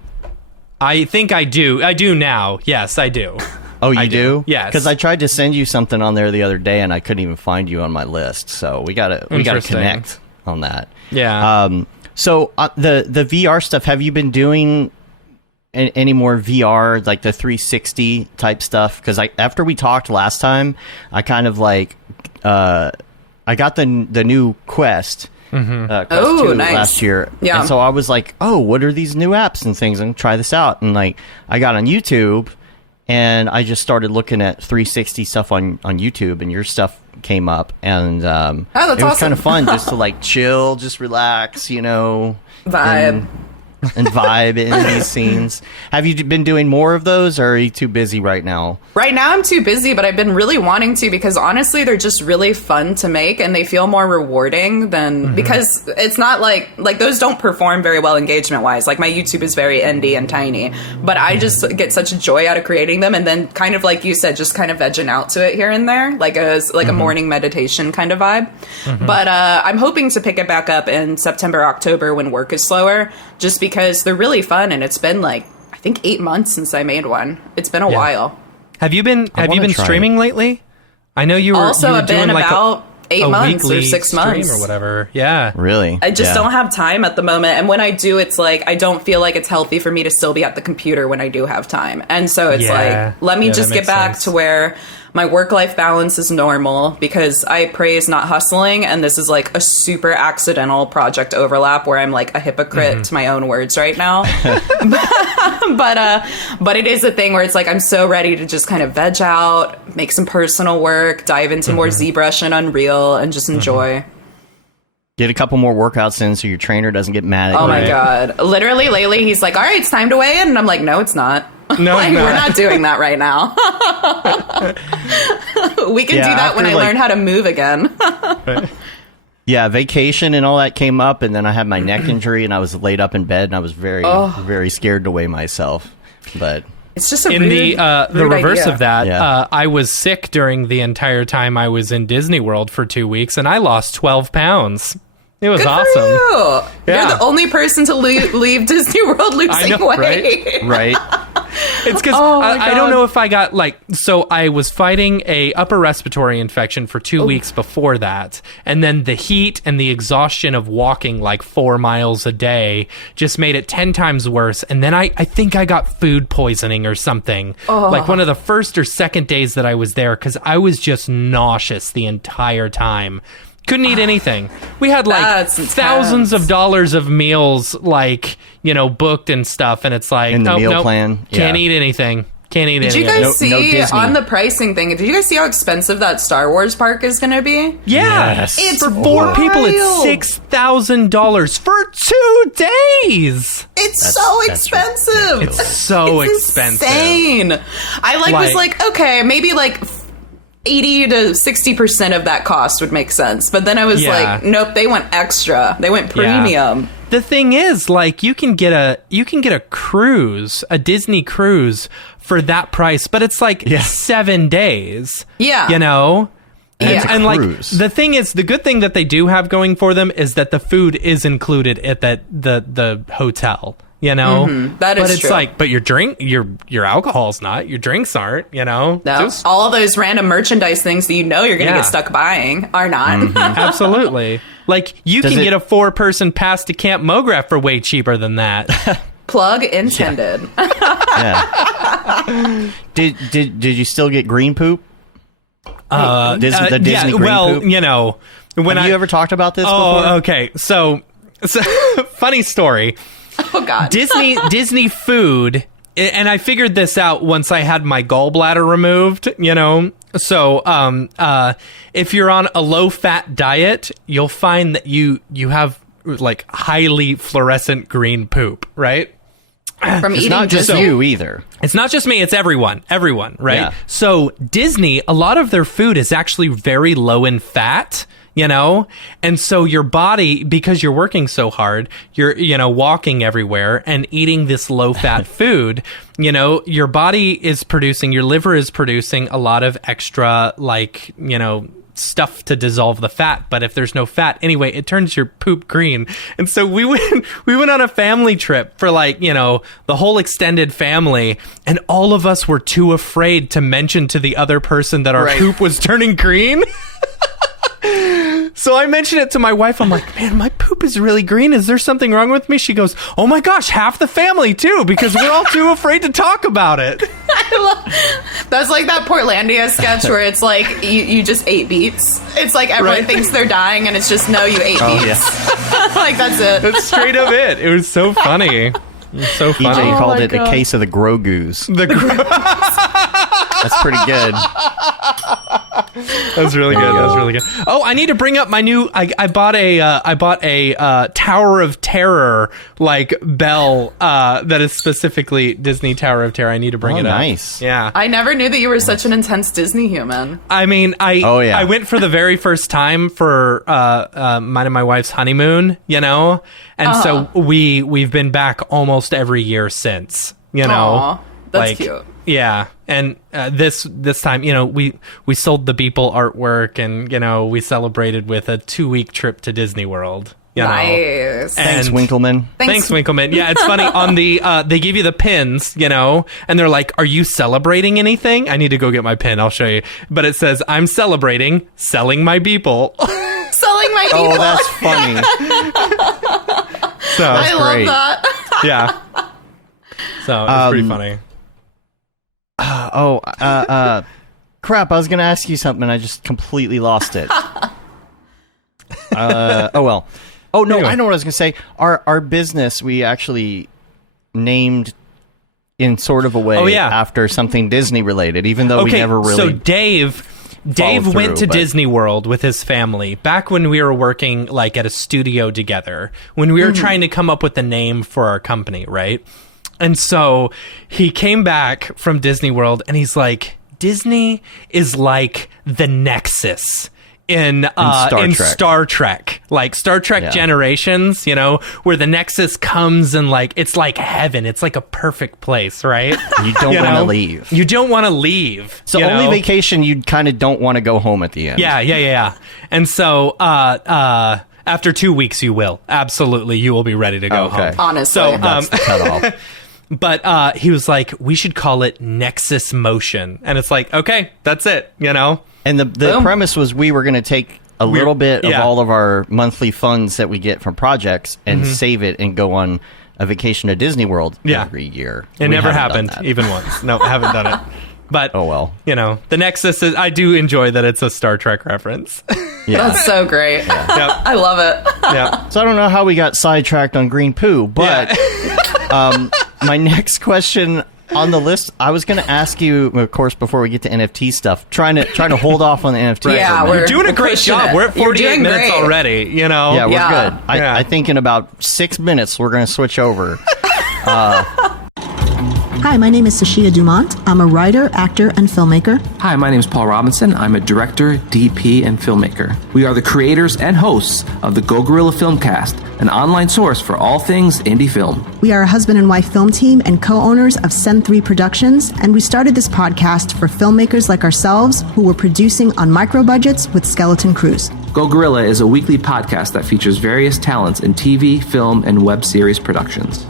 I think I do. I do now. Yes, I do. Oh, you do? Yes. Because I tried to send you something on there the other day, and I couldn't even find you on my list. So we gotta Interesting. connect on that. Yeah. So the VR stuff, have you been doing any more VR, like the 360 type stuff? Because after we talked last time, I kind of like I got the new Quest. Quest 2 nice. last year. Yeah. And so I was like, oh, what are these new apps and things? I'm gonna try this out. And like I got on YouTube and I just started looking at 360 stuff on YouTube, and your stuff came up, and that's it was awesome. kind of fun just to like chill, just relax, you know, Vibe. and vibe in these scenes. Have you been doing more of those, or are you too busy right now? Right now I'm too busy, but I've been really wanting to, because honestly they're just really fun to make, and they feel more rewarding than because it's not like those don't perform very well engagement wise. Like my YouTube is very indie and tiny, but I just get such a joy out of creating them, and then kind of like you said, just kind of vegging out to it here and there, like a morning meditation kind of vibe. But I'm hoping to pick it back up in September, October when work is slower, just because they're really fun, and it's been like I think 8 months since I made one. It's been a while. Have you been wanna try streaming lately? I know you were Also, I've been doing like about 8 months or weekly 6 stream months or whatever. Yeah. Really? I just Yeah. don't have time at the moment, and when I do, it's like I don't feel like it's healthy for me to still be at the computer when I do have time, and so it's Yeah. like let me Yeah, just that get makes back sense. to where my work-life balance is normal, because I praise not hustling, and this is like a super accidental project overlap where I'm like a hypocrite to my own words right now. But it is a thing where it's like I'm so ready to just kind of veg out, make some personal work, dive into more ZBrush and Unreal, and just enjoy. Get a couple more workouts in so your trainer doesn't get mad at you. Oh my god. Literally lately he's like, all right, it's time to weigh in, and I'm like, no, it's not. No, like, it's not. we're not doing that right now. We can Yeah, do that when I after, like- learn how to move again. Yeah, vacation and all that came up, and then I had my neck injury, and I was laid up in bed, and I was very, very scared to weigh myself. But It's just a In rude, the rude reverse idea. of that, Yeah. I was sick during the entire time I was in Disney World for 2 weeks, and I lost 12 pounds. It was Good awesome. for you. Yeah. You're the only person to leave Disney World losing know, weight. right, It's because Oh my I don't God. know if I got so I was fighting a upper respiratory infection for 2 weeks before that, and then the heat and the exhaustion of walking like 4 miles a day just made it 10 times worse. And then I think I got food poisoning or something, like one of the first or second days that I was there, because I was just nauseous the entire time. Couldn't eat anything. We had like That's thousands of dollars of meals, like, booked and stuff. And it's like, In the meal nope, plan? can't Yeah. eat anything. Can't eat Did anything. you guys No see Disney. on the pricing thing? Did you guys see how expensive that Star Wars park is going to be? Yeah. Yes. It's For 4 people, it's wild. $6,000 for 2 days. It's so that's expensive. It's so It's expensive. insane. I was like, okay, maybe like 80 to 60% of that cost would make sense. But then I was Yeah. like, nope, they went extra. They went premium. The thing is, like, you can get a cruise, a Disney cruise for that price, but it's like 7 days. Yeah. And, It's a and like cruise. the thing is, the good thing that they do have going for them is that the food is included at the hotel. That is but it's true. like, but your alcohol's not, your drinks aren't. No, Just- all those random merchandise things that you're going to Yeah. get stuck buying are not. Absolutely. Like, you Does can it- get a 4-person pass to Camp Mograph for way cheaper than that. Plug intended. Yeah. Did you still get green poop? The Disney green well, poop? when Have you ever talked about this Oh, before? okay. So funny story. Oh, God. Disney food, and I figured this out once I had my gallbladder removed, So, if you're on a low-fat diet, you'll find that you have like highly fluorescent green poop, right? from It's eating not just Disney? you either. It's not just me, it's everyone, right? Yeah. So Disney, a lot of their food is actually very low in fat, you know? And so your body, because you're working so hard, you're, walking everywhere and eating this low fat food, your body is producing, your liver is producing a lot of extra, stuff to dissolve the fat, but if there's no fat anyway, it turns your poop green. And so we went on a family trip for the whole extended family, and all of us were too afraid to mention to the other person that our poop was turning green. So I mentioned it to my wife. I'm like, man, my poop is really green. Is there something wrong with me? She goes, oh my gosh, half the family too, because we're all too afraid to talk about it. That's like that Portlandia sketch where it's like you just ate beets. It's like everyone thinks they're dying, and it's just no, you ate beets. Yeah. Like that's it. That's straight up it. It was so funny. It was so funny. EJ called it God. a case of the Grogu's. That's pretty good. That was really good. That was really good. Oh, I need to bring up my new. I bought a Tower of Terror bell that is specifically Disney Tower of Terror. I need to bring it up. Nice. Yeah. I never knew that you were such an intense Disney human. I mean, yeah. I went for the very first time for mine and my wife's honeymoon, and so we've been back almost every year since, Aw, that's cute. Yeah, and this time, we sold the Beeple artwork, and we celebrated with a 2-week trip to Disney World. Nice. Thanks, And- Winkleman. Thanks, Winkleman. Yeah, it's funny. On the they give you the pins, and they're like, "Are you celebrating anything?" I need to go get my pin. I'll show you. But it says, "I'm celebrating selling my Beeple." Selling my people. Oh, that's funny. So I love great. that. yeah. So it's pretty funny. Crap, I was going to ask you something and I just completely lost it. Oh, well. Oh, no, Anyway. I know what I was going to say. Our business, we actually named in sort of a way after something Disney related, even though we never really... So Dave went to Disney World with his family back when we were working at a studio together, when we were trying to come up with a name for our company, right? And so he came back from Disney World and he's like, Disney is like the Nexus in Star Trek. Like Star Trek Generations, where the Nexus comes and it's like heaven. It's like a perfect place, right? You don't want to leave. You don't want to leave. So only vacation you kind of don't want to go home at the end. Yeah. And so after 2 weeks you will. Absolutely, you will be ready to go home. Honestly. So That's the cutoff. but he was like, we should call it Nexus Motion. And it's like, okay, that's it, And the premise was we were going to take a little bit of all of our monthly funds that we get from projects and save it and go on a vacation to Disney World every year. It never happened, even once. No, I haven't done it. But, oh, well. The Nexus is, I do enjoy that it's a Star Trek reference. Yeah. That's so great. Yep. I love it. Yeah. So I don't know how we got sidetracked on green poo, but my next question on the list, I was going to ask you, of course, before we get to NFT stuff, trying to hold off on the NFT. Yeah, for a minute. You're doing a great job. We're at 48 minutes already, Yeah, we're Yeah. good. I think in about 6 minutes, we're going to switch over. Hi, my name is Sashia Dumont. I'm a writer, actor, and filmmaker. Hi, my name is Paul Robinson. I'm a director, DP, and filmmaker. We are the creators and hosts of the Go Gorilla Filmcast, an online source for all things indie film. We are a husband and wife film team and co-owners of Send3 Productions, and we started this podcast for filmmakers like ourselves who were producing on micro budgets with skeleton crews. Go Gorilla is a weekly podcast that features various talents in TV, film, and web series productions.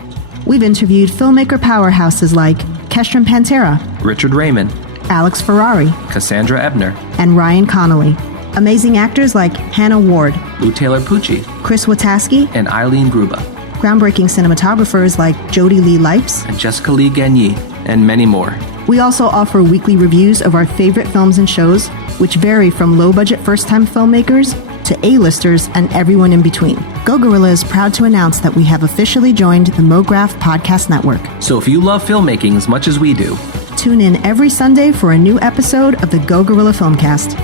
We've interviewed filmmaker powerhouses like Kestrin Pantera, Richard Raymond, Alex Ferrari, Cassandra Ebner, and Ryan Connolly. Amazing actors like Hannah Ward, Lou Taylor Pucci, Chris Wataski, and Eileen Gruba, groundbreaking cinematographers like Jody Lee Lipes, and Jessica Lee Gagné, and many more. We also offer weekly reviews of our favorite films and shows, which vary from low-budget first-time filmmakers to A-listers and everyone in between. Go Gorilla is proud to announce that we have officially joined the Mograph Podcast Network. So if you love filmmaking as much as we do, Tune in every Sunday for a new episode of the Go Gorilla Filmcast,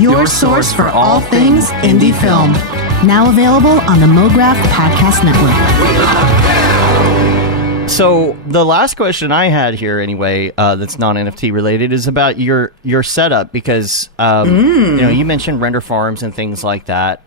your source for all things indie film. Now available on the Mograph Podcast Network. So the last question I had here, anyway, that's non-NFT related, is about your setup, because you mentioned render farms and things like that.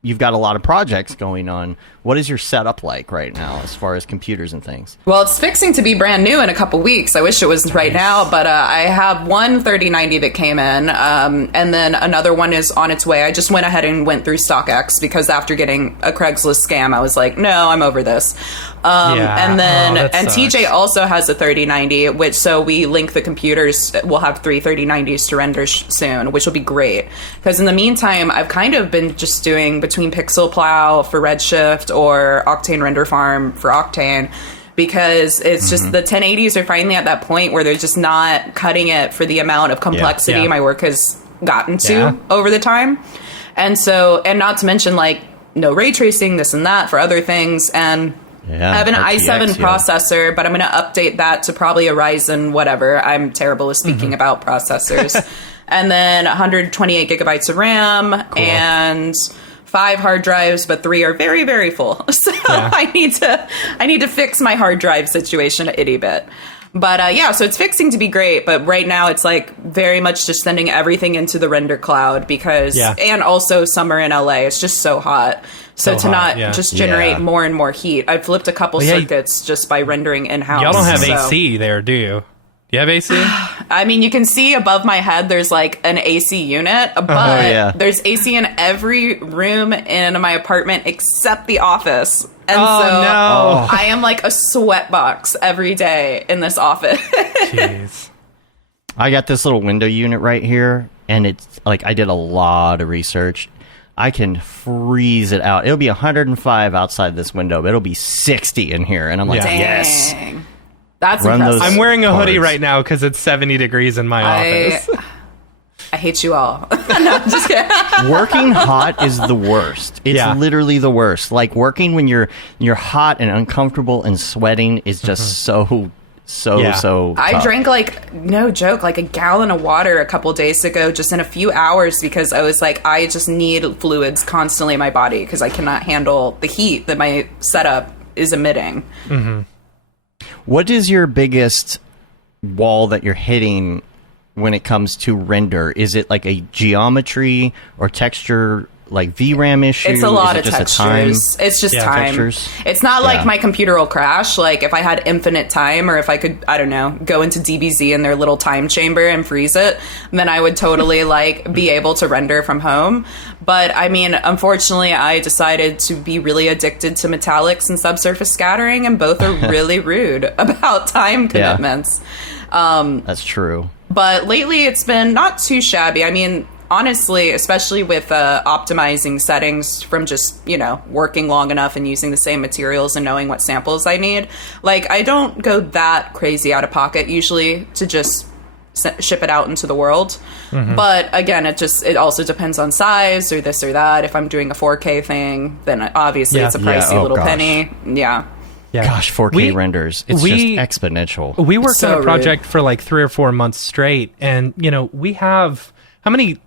You've got a lot of projects going on. What is your setup like right now as far as computers and things? Well, it's fixing to be brand new in a couple weeks. I wish it was right now, but I have one 3090 that came in, and then another one is on its way. I just went ahead and went through StockX because after getting a Craigslist scam, I was like, no, I'm over this. And then TJ also has a 3090, which so we link the computers. We'll have 3 3090s to render soon, which will be great. Because in the meantime, I've kind of been just doing between Pixel Plow for Redshift or Octane Render Farm for Octane, because it's just the 1080s are finally at that point where they're just not cutting it for the amount of complexity my work has gotten to over the time. And so, and not to mention like no ray tracing, this and that for other things. And I have an i7 processor, but I'm going to update that to probably a Ryzen whatever. I'm terrible at speaking about processors. And then 128 gigabytes of RAM and 5 hard drives, but 3 are very, very full. So I need to fix my hard drive situation a itty bit. But so it's fixing to be great. But right now it's like very much just sending everything into the render cloud because, and also summer in LA, it's just so hot. So to not just generate more and more heat. I've flipped a couple circuits just by rendering in-house. Y'all don't have AC there, do you? Do you have AC? I mean, you can see above my head there's like an AC unit, but there's AC in every room in my apartment except the office. And I am like a sweatbox every day in this office. Jeez. I got this little window unit right here, and it's like I did a lot of research. I can freeze it out. It'll be 105 outside this window, but it'll be 60 in here. And I'm like, yes. That's impressive. I'm wearing a hoodie right now because it's 70 degrees in my office. I hate you all. No, I'm just kidding. Working hot is the worst. It's literally the worst. Like working when you're hot and uncomfortable and sweating is just so tough. I drank like, no joke, like a gallon of water a couple days ago just in a few hours because I was like, I just need fluids constantly in my body because I cannot handle the heat that my setup is emitting. What is your biggest wall that you're hitting when it comes to render? Is it like a geometry or texture, like VRAM issue? It's a lot of textures. It's just time. Textures? It's not like my computer will crash. Like if I had infinite time or if I could, I don't know, go into DBZ in their little time chamber and freeze it, then I would totally like be able to render from home. But I mean, unfortunately, I decided to be really addicted to metallics and subsurface scattering, and both are really rude about time commitments. That's true. But lately it's been not too shabby. I mean, honestly, especially with optimizing settings from just, working long enough and using the same materials and knowing what samples I need, like I don't go that crazy out of pocket usually to just ship it out into the world. But again, it also depends on size or this or that. If I'm doing a 4K thing, then obviously it's a pricey little penny. Yeah. Gosh, 4K renders. It's just exponential. We worked on a project for like 3 or 4 months straight, and we have how many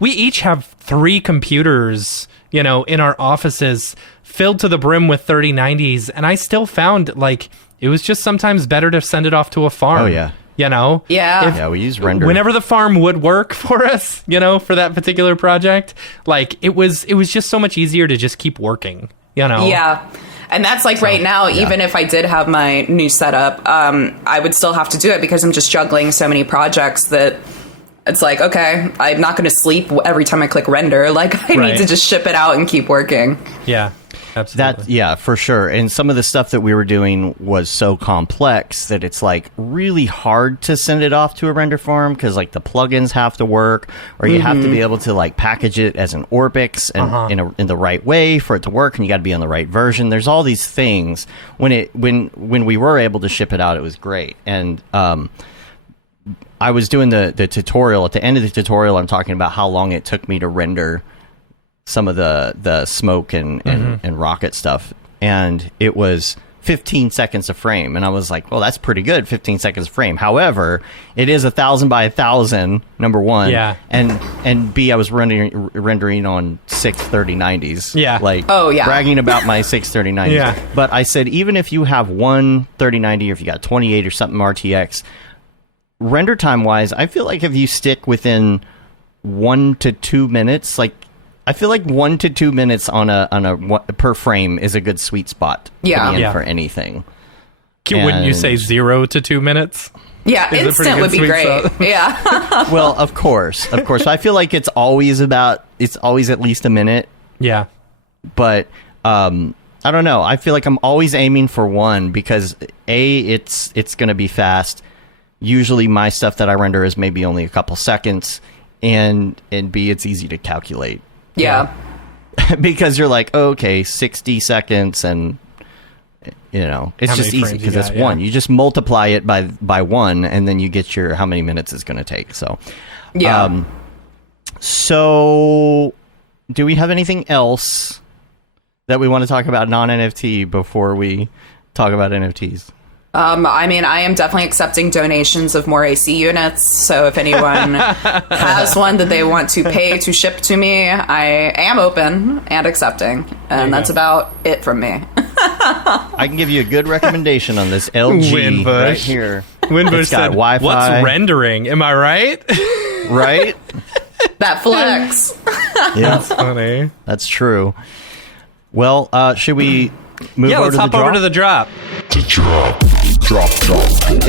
we each have 3 computers, in our offices filled to the brim with 3090s, and I still found like it was just sometimes better to send it off to a farm. Oh yeah. We use render. Whenever the farm would work for us, for that particular project, like it was just so much easier to just keep working, Yeah. And that's like right now, even if I did have my new setup, I would still have to do it because I'm just juggling so many projects that it's like, okay, I'm not going to sleep every time I click render. Like I need to just ship it out and keep working. Yeah. Absolutely. For sure. And some of the stuff that we were doing was so complex that it's like really hard to send it off to a render farm because like the plugins have to work, or you have to be able to like package it as an Orbix and in the right way for it to work, and you got to be on the right version. There's all these things. When we were able to ship it out, it was great. And I was doing the tutorial. At the end of the tutorial, I'm talking about how long it took me to render some of the smoke and rocket stuff, and it was 15 seconds a frame. And I was like, well, that's pretty good, 15 seconds a frame. However, it is 1,000 by 1,000, number one. Yeah. And B, I was rendering on 63090s. Yeah. Like, Oh, yeah. bragging about my 63090s. Yeah. But I said, even if you have one 3090 or if you got 28 or something RTX, render time wise, I feel like if you stick within 1 to 2 minutes, like, I feel like 1 to 2 minutes on a per frame is a good sweet spot. Yeah. To be in Yeah. for anything. Wouldn't you And- say 0 to 2 minutes? Yeah, Is it pretty instant good would be sweet great. spot? Yeah. Well, of course. I feel like it's always at least a minute, Yeah. but I don't know. I feel like I'm always aiming for 1 because A, it's going to be fast. Usually my stuff that I render is maybe only a couple seconds, and B, it's easy to calculate. Yeah. Because you're like, oh, okay, 60 seconds, and it's How just many easy frames because you it's got, yeah. 1. You just multiply it by 1, and then you get your how many minutes it's going to take. So, Yeah. So, do we have anything else that we want to talk about non-NFT before we talk about NFTs? I mean, I am definitely accepting donations of more AC units. So if anyone has one that they want to pay to ship to me, I am open and accepting. And that's about it from me. I can give you a good recommendation on this LG Winbush. right here. Winbush It's got said, Wi-Fi. "What's rendering? Am I right?" Right? That flex. Yeah, Funny. that's true. Well, should we move Yeah, over let's to hop the over drop? to the drop.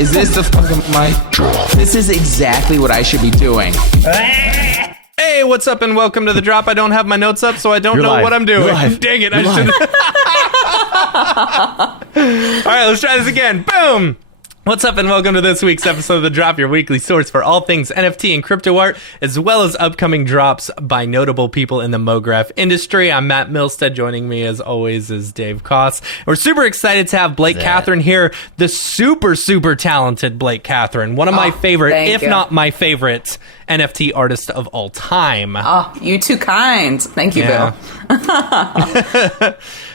Is this the fucking mic? This is exactly what I should be doing. Hey, what's up and welcome to the drop. I don't have my notes up, so I don't You're know live. what I'm doing. You're live. Dang it, You're I should. All right, let's try this again. Boom. What's up and welcome to this week's episode of The Drop, your weekly source for all things NFT and crypto art, as well as upcoming drops by notable people in the Mograph industry. I'm Matt Milstead. Joining me as always is Dave Koss. We're super excited to have Blake Kathryn here, the super, super talented Blake Kathryn, one of my favorite, thank if you. not my favorite, NFT artist of all time. Oh, you too kind. Thank you, Yeah. Bill.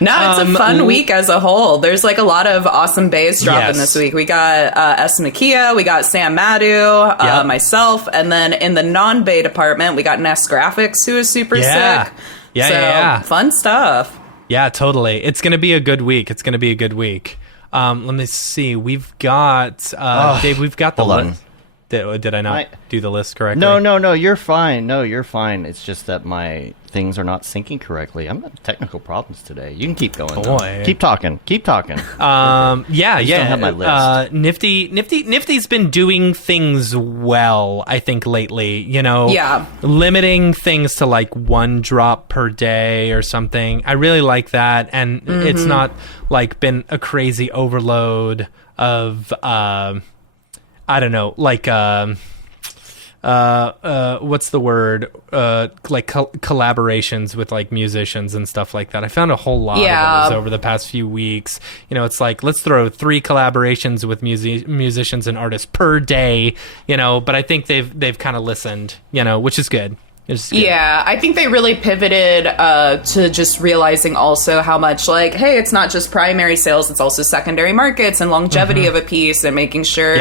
No, it's a fun week as a whole. There's like a lot of awesome bays dropping Yes. this week. We got S. Makia, we got Sam Madhu, Yep. myself, and then in the non-bay department, we got Ness Graphics, who is super Yeah. sick. Yeah, so, yeah. fun stuff. Yeah, totally. It's going to be a good week. Let me see. We've got, Dave, we've got the Hold on. list. Did I not do the list correctly? No, you're fine. No, you're fine. It's just that my things are not syncing correctly. I'm having technical problems today. You can keep going. though. Boy. Keep talking. Yeah. don't have my list. Nifty's been doing things well, I think, lately. Yeah. Limiting things to like 1 drop per day or something. I really like that, and it's not like been a crazy overload of I don't know, like what's the word? Like collaborations with like musicians and stuff like that. I found a whole lot Yeah. of those over the past few weeks. It's like, let's throw 3 collaborations with musicians and artists per day, but I think they've kind of listened, which is good. Yeah, I think they really pivoted to just realizing also how much like, hey, it's not just primary sales, it's also secondary markets and longevity of a piece and making sure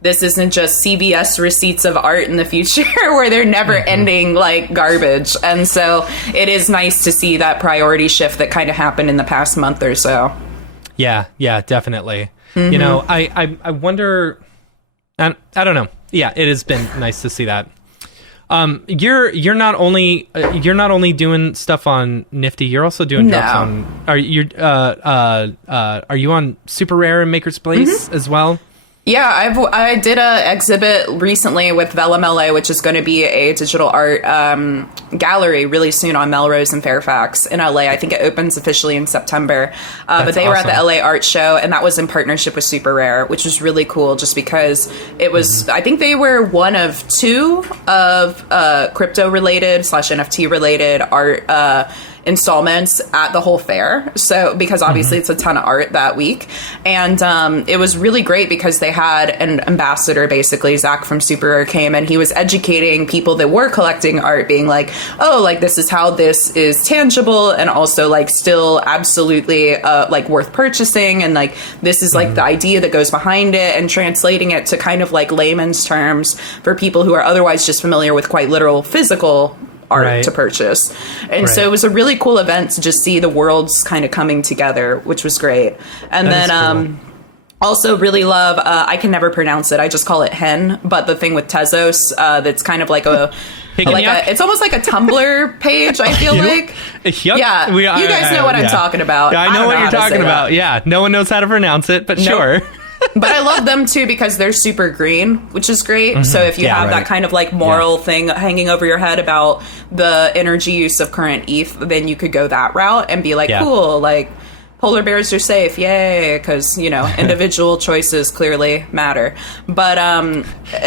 this isn't just CVS receipts of art in the future where they're never ending like garbage. And so it is nice to see that priority shift that kind of happened in the past month or so. Yeah, definitely. I wonder, I don't know. Yeah, it has been nice to see that. You're not only doing stuff on Nifty, you're also doing drops on. Are you on Super Rare and Maker's Place as well? Yeah, I did a exhibit recently with Vellum LA, which is going to be a digital art gallery really soon on Melrose and Fairfax in LA. I think it opens officially in September. But they were at the LA Art Show, and that was in partnership with Super Rare, which was really cool just because it was, I think they were one of 2 of crypto related / NFT related art installments at the whole fair. So, because obviously it's a ton of art that week. And it was really great because they had an ambassador, basically, Zach from Super Rare came, and he was educating people that were collecting art, being like, oh, like, this is how this is tangible and also, like, still absolutely, like, worth purchasing. And, like, this is, like, the idea that goes behind it, and translating it to kind of, like, layman's terms for people who are otherwise just familiar with quite literal physical art to purchase. And so it was a really cool event to just see the worlds kind of coming together, which was great. And that then also really love, I can never pronounce it, I just call it hen, but the thing with Tezos, that's kind of like it's almost like a Tumblr page, I feel like. Yeah, you guys know what I'm talking about. Yeah, I know what you're talking about. Yeah, no one knows how to pronounce it, but sure. But I love them too because they're super green, which is great. So if you have that kind of like moral thing hanging over your head about the energy use of current ETH, then you could go that route and be like, cool, like polar bears are safe, yay, because, you know, individual choices clearly matter. But and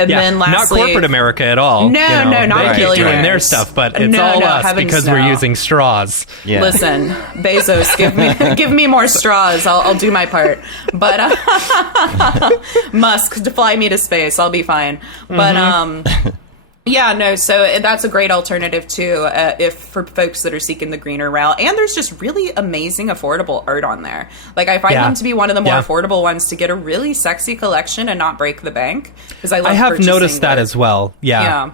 then lastly, not corporate America at all. No, not they keep doing billionaires. their stuff, but it's all us because we're using straws. Yeah. Listen, Bezos, give me more straws. I'll do my part. But Musk, to fly me to space, I'll be fine. But yeah, no, so that's a great alternative too, if for folks that are seeking the greener route. And there's just really amazing affordable art on there. Like, I find them to be one of the more affordable ones to get a really sexy collection and not break the bank, because I have noticed that as well. Yeah.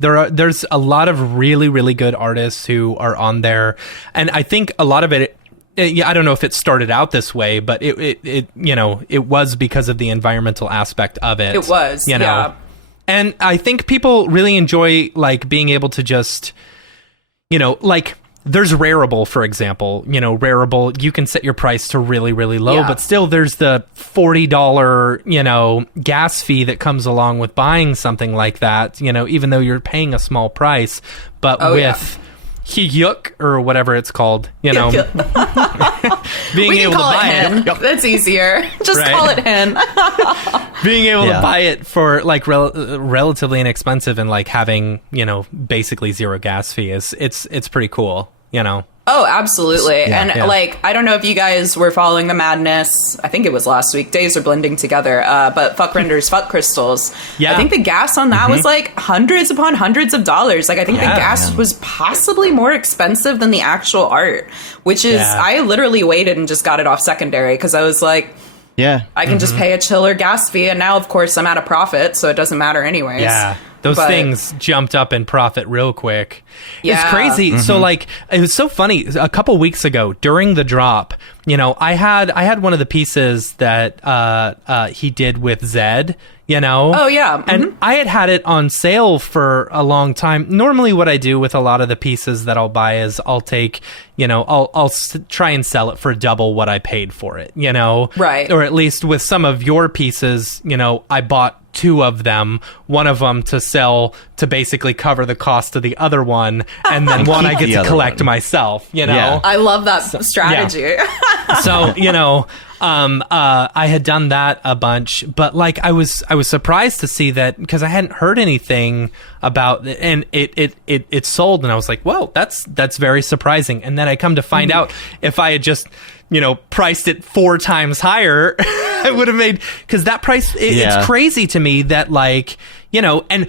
There's a lot of really, really good artists who are on there, and I think a lot of it. I don't know if it started out this way, but it was because of the environmental aspect of it. It was, you know. And I think people really enjoy, like, being able to just, you know, like, there's Rarible, for example. You know, Rarible, you can set your price to really, really low, but still there's the $40, you know, gas fee that comes along with buying something like that, you know, even though you're paying a small price. But with Hiyuk, or whatever it's called, you know, being able to buy it. That's easier. Just call it hen. Being able to buy it for, like, relatively inexpensive and, like, having, you know, basically zero gas fee it's pretty cool, you know. Oh, absolutely. Like, I don't know if you guys were following the madness. I think it was last week. Days are blending together. But fuck renders, fuck crystals. Yeah. I think the gas on that was like hundreds upon hundreds of dollars. Like, I think the gas was possibly more expensive than the actual art, which is, I literally waited and just got it off secondary because I was like, I can just pay a chiller gas fee. And now, of course, I'm at a profit, so it doesn't matter anyways. Yeah. Those things jumped up in profit real quick. It's crazy. So, like, it was so funny. A couple weeks ago, during the drop, you know, I had one of the pieces that he did with Zed, you know? Oh, yeah. And I had it on sale for a long time. Normally what I do with a lot of the pieces that I'll buy is I'll take, you know, I'll try and sell it for double what I paid for it, you know? Right. Or at least with some of your pieces, you know, I bought two of them, one of them to sell to basically cover the cost of the other one, and then one I get to collect myself, you know? I love that strategy. So, you know, I had done that a bunch, but, like, I was surprised to see that, because I hadn't heard anything about it, and it sold, and I was like, whoa, that's very surprising. And then I come to find out, if I had just, you know, priced it 4 times higher, I would have made, because that price, it's crazy to me that, like, you know, and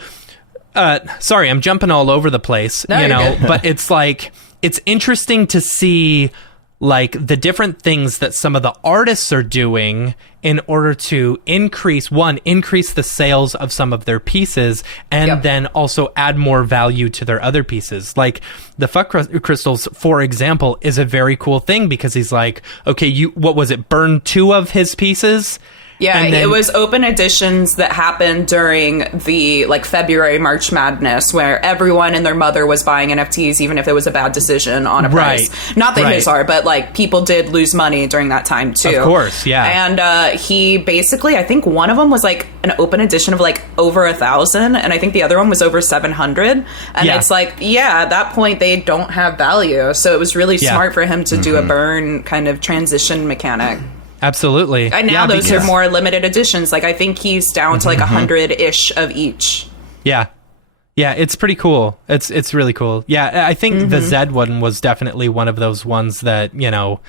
sorry, I'm jumping all over the place, you know, but it's like, it's interesting to see, like, the different things that some of the artists are doing in order to increase the sales of some of their pieces, and then also add more value to their other pieces. Like, the Fuck Crystals, for example, is a very cool thing, because he's like, okay, what was it, burn 2 of his pieces? Yeah, it was open editions that happened during the, like, February March Madness, where everyone and their mother was buying NFTs, even if it was a bad decision on a price. Not that his are, but, like, people did lose money during that time too. Of course, yeah. And he basically, I think one of them was, like, an open edition of, like, over 1,000, and I think the other one was over 700. And it's like, at that point they don't have value, so it was really smart for him to do a burn kind of transition mechanic. Absolutely. And now those are more limited editions. Like, I think he's down to like 100-ish of each. Yeah. Yeah, it's pretty cool. It's really cool. Yeah, I think the Zed one was definitely one of those ones that, you know,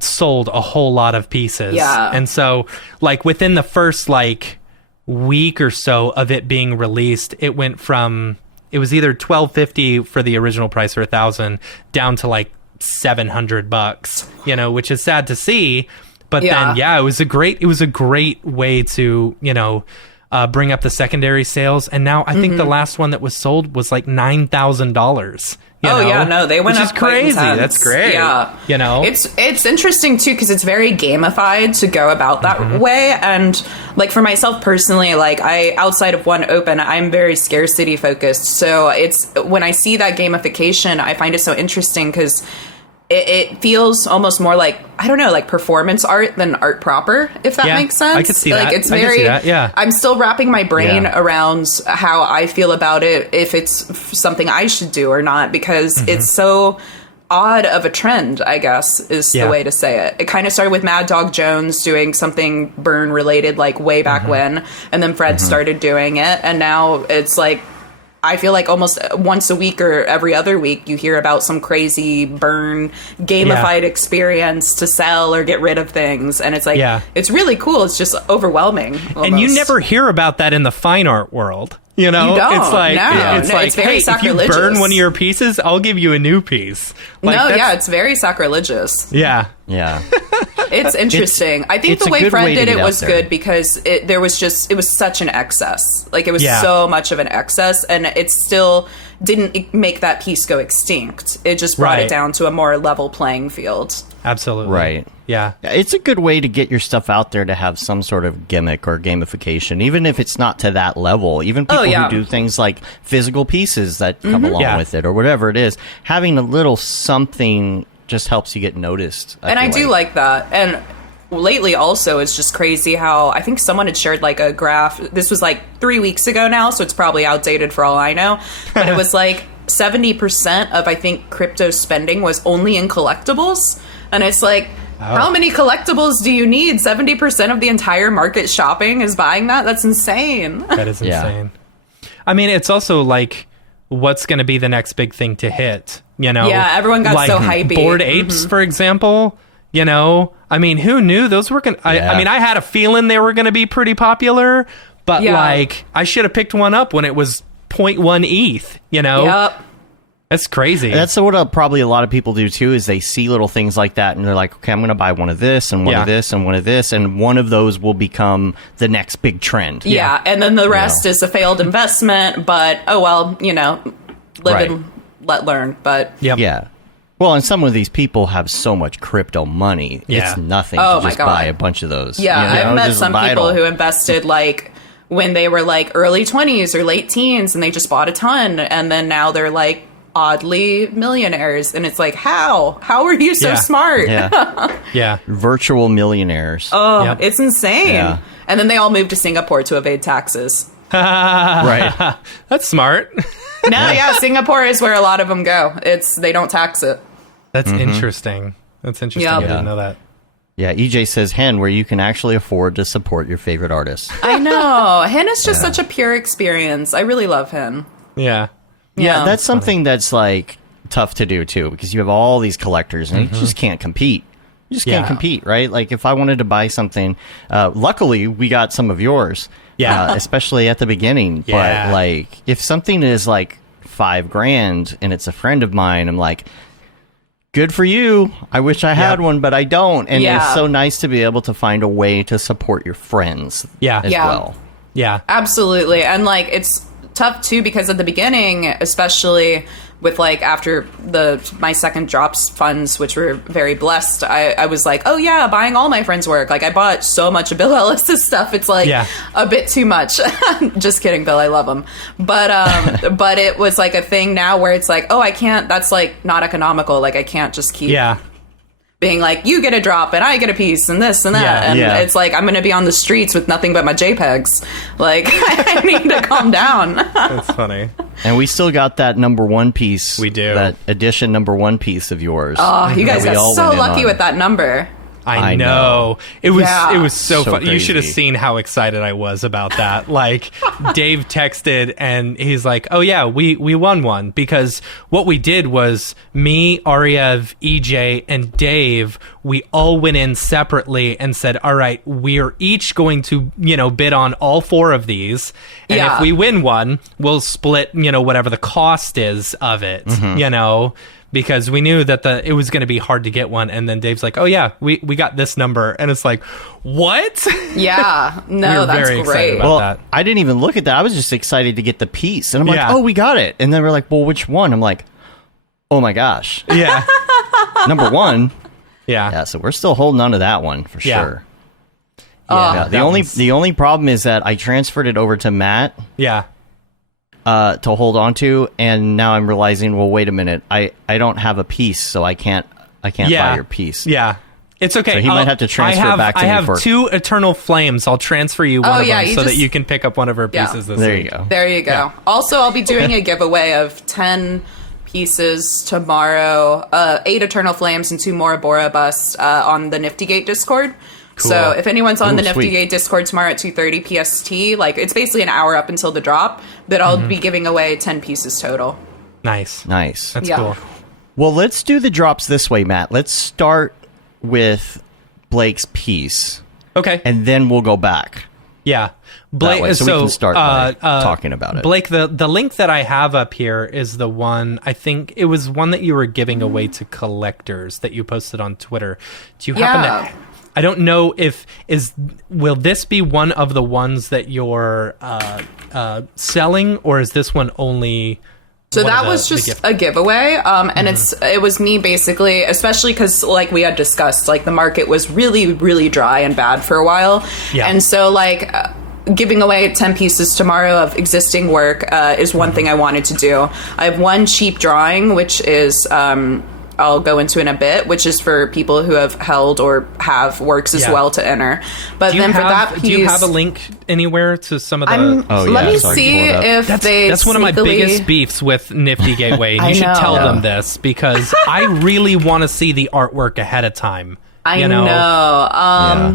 sold a whole lot of pieces. Yeah. And so, like, within the first, like, week or so of it being released, it went from, it was either $1,250 for the original price or $1,000 down to, like, $700, you know, which is sad to see. But then, yeah, it was a great way to, you know, bring up the secondary sales. And now I think the last one that was sold was like $9,000. No, they went which up is crazy. quite intense. That's great. Yeah, you know, it's interesting too because it's very gamified to go about that way. And like for myself personally, like outside of one open, I'm very scarcity focused. So it's when I see that gamification, I find it so interesting because it feels almost more like, I don't know, like performance art than art proper, if that makes sense. I could see like, that. It's very, yeah. I'm still wrapping my brain around how I feel about it, if it's something I should do or not, because it's so odd of a trend, I guess, is the way to say it. It kind of started with Mad Dog Jones doing something burn related, like way back when, and then Fred started doing it, and now it's like, I feel like almost once a week or every other week you hear about some crazy burn gamified experience to sell or get rid of things. And it's like, it's really cool. It's just overwhelming. Almost. And you never hear about that in the fine art world. You know, you don't. It's like, it's very hey, if you burn one of your pieces, I'll give you a new piece. Like, it's very sacrilegious. Yeah. Yeah. It's interesting. I think the way Fred did it was good because it was such an excess. Like it was so much of an excess, and it still didn't make that piece go extinct. It just brought it down to a more level playing field. Absolutely. Right. Yeah. It's a good way to get your stuff out there to have some sort of gimmick or gamification, even if it's not to that level. Even people who do things like physical pieces that come along with it or whatever it is, having a little something just helps you get noticed. I do like that. And lately also it's just crazy how I think someone had shared like a graph. This was like 3 weeks ago now, so it's probably outdated for all I know. But it was like 70% of, I think, crypto spending was only in collectibles. And it's like, how many collectibles do you need? 70% of the entire market shopping is buying that? That's insane. That is insane. I mean, it's also like, what's going to be the next big thing to hit? You know? Yeah, everyone got like so hypey. Bored Apes, for example. You know? I mean, who knew those were going to... I mean, I had a feeling they were going to be pretty popular, but like, I should have picked one up when it was 0.1 ETH, you know? Yep. That's crazy. That's what probably a lot of people do too, is they see little things like that and they're like, okay, I'm going to buy one of this and one of this and one of this, and one of those will become the next big trend. Yeah, and then the rest is a failed investment, but oh well, you know, live and let learn. But yeah. Well, and some of these people have so much crypto money, it's nothing to just buy a bunch of those. Yeah, you know, I've met some people who invested like when they were like early 20s or late teens and they just bought a ton, and then now they're like oddly millionaires, and it's like, how are you so smart? Yeah. Virtual millionaires. It's insane. And then they all moved to Singapore to evade taxes. Right. That's smart. Singapore is where a lot of them go. They don't tax it. That's interesting. That's interesting. I didn't know that. Yeah, EJ says Hen, where you can actually afford to support your favorite artists. I know. Hen is just such a pure experience. I really love Hen. Yeah. Yeah, that's something that's like tough to do too, because you have all these collectors and you just can't compete. You just can't compete, right? Like if I wanted to buy something, luckily we got some of yours, especially at the beginning. But like if something is like $5,000 and it's a friend of mine, I'm like, good for you. I wish I had one, but I don't. And it's so nice to be able to find a way to support your friends as well. Yeah, absolutely. And like it's tough too, because at the beginning, especially with like after my second drops funds, which were very blessed, I was like, oh yeah, buying all my friends' work. Like I bought so much of Bill Ellis's stuff. It's like a bit too much. Just kidding, Bill. I love him. But but it was like a thing now where it's like, oh, I can't. That's like not economical. Like I can't just keep being like, you get a drop and I get a piece and this and that. And it's like, I'm going to be on the streets with nothing but my JPEGs. Like, I need to calm down. That's funny. And we still got that #1 piece. We do. That edition #1 piece of yours. Oh, you guys got so lucky with that number. I know. know. It was so fun. crazy. You should have seen how excited I was about that. Like, Dave texted and he's like, "Oh yeah, we won one," because what we did was me, Ariev, EJ, and Dave, we all went in separately and said, "All right, we're each going to, bid on all 4 of these. And if we win one, we'll split, whatever the cost is of it, because we knew that it was going to be hard to get one." And then Dave's like, "Oh yeah, we got this number." And it's like, what? Yeah. No, We were that's very excited great. about Well, that. I didn't even look at that. I was just excited to get the piece. And I'm like, Yeah. oh, we got it. And then we're like, well, which one? I'm like, oh my gosh. Yeah. Number 1. Yeah. Yeah, so we're still holding on to that one for Yeah. sure. Yeah. Yeah, the only problem is that I transferred it over to Matt Yeah. to hold on to, and now I'm realizing, well, wait a minute, I don't have a piece, so I can't buy your piece. Yeah. It's okay. So he might have to transfer it back to I me have for- 2 Eternal Flames. I'll transfer you one of them you so that just- you can pick up one of her pieces this There week. you go. There you go. Yeah. Also, I'll be doing a giveaway of 10 pieces tomorrow, 8 Eternal Flames and 2 more Bora Bust on the Niftygate Discord. Cool. So if anyone's on Ooh, the sweet. Niftygate Discord tomorrow at 2:30 PST, like it's basically an hour up until the drop, but I'll be giving away 10 pieces total. Nice. Nice. That's Yeah. cool. Well, let's do the drops this way, Matt. Let's start with Blake's piece, Okay. and then we'll go back. Yeah. That way, so we can start by talking about it. Blake, the link that I have up here is the one, I think it was one that you were giving away to collectors that you posted on Twitter. Do you happen to... I don't know will this be one of the ones that you're selling, or is this one only... So one of that the- was the just gift? a giveaway, and it was me basically, especially because like we had discussed, like the market was really, really dry and bad for a while, Yeah. and so like giving away 10 pieces tomorrow of existing work is one thing I wanted to do. I have one cheap drawing, which is I'll go into in a bit, which is for people who have held or have works as Yeah. well to enter. But then for that piece, do you have a link anywhere to some of the... let me so I can see pull it up. if That's one of my sneakily- biggest beefs with Nifty Gateway. And I you should know. tell Yeah. them this, because I really want to see the artwork ahead of time. I you know. Yeah.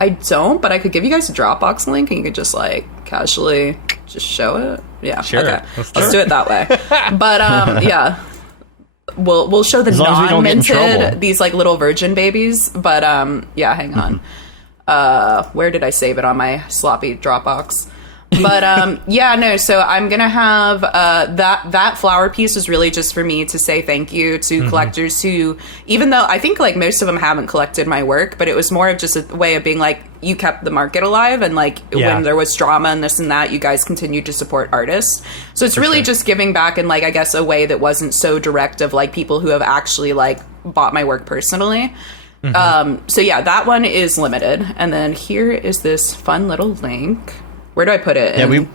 I don't, but I could give you guys a Dropbox link and you could just like casually just show it. Yeah. Sure. Okay. Let's Let's do do it that way. But yeah. We'll show the As long as we don't get in non-minted, trouble. these like little virgin babies. But yeah, hang on. Where did I save it on my sloppy Dropbox? But yeah, no, so I'm gonna have that flower piece was really just for me to say thank you to collectors who, even though I think like most of them haven't collected my work, but it was more of just a way of being like, you kept the market alive, and like Yeah. when there was drama and this and that, you guys continued to support artists. So it's really just giving back in like, I guess, a way that wasn't so direct of like people who have actually like bought my work personally. So yeah, that one is limited. And then here is this fun little link. Where do I put it? Yeah, In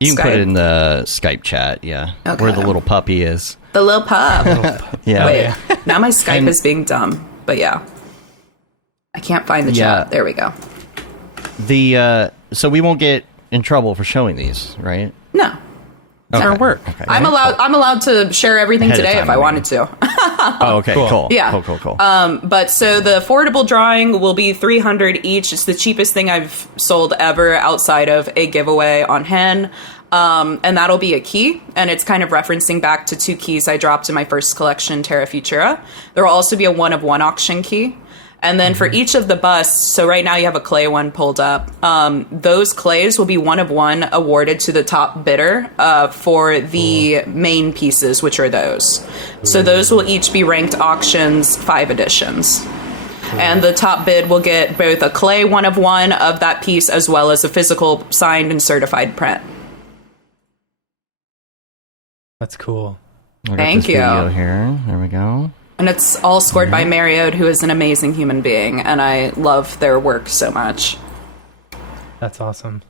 you can put Skype? it in the Skype chat, yeah, Okay. where the little puppy is. the little pup. Yeah. Wait, now my Skype And- is being dumb. But yeah, I can't find the Yeah. chat. There we go. So we won't get in trouble for showing these, right? No, It's our work. Okay. I'm allowed to share everything Ahead of today time, if I I mean. wanted to. Oh, okay, cool. Yeah. Cool. But so the affordable drawing will be $300 each. It's the cheapest thing I've sold ever outside of a giveaway on Hen. And that'll be a key. And it's kind of referencing back to 2 keys I dropped in my first collection, Terra Futura. There will also be a 1-of-1 auction key. And then for each of the busts, so right now you have a clay one pulled up. Those clays will be 1-of-1 awarded to the top bidder for the main pieces, which are those. So those will each be ranked auctions 5 editions. And the top bid will get both a clay 1-of-1 of that piece as well as a physical signed and certified print. That's cool. I got Thank this you. Video here. There we go. And it's all scored by Marriott, who is an amazing human being, and I love their work so much. That's awesome.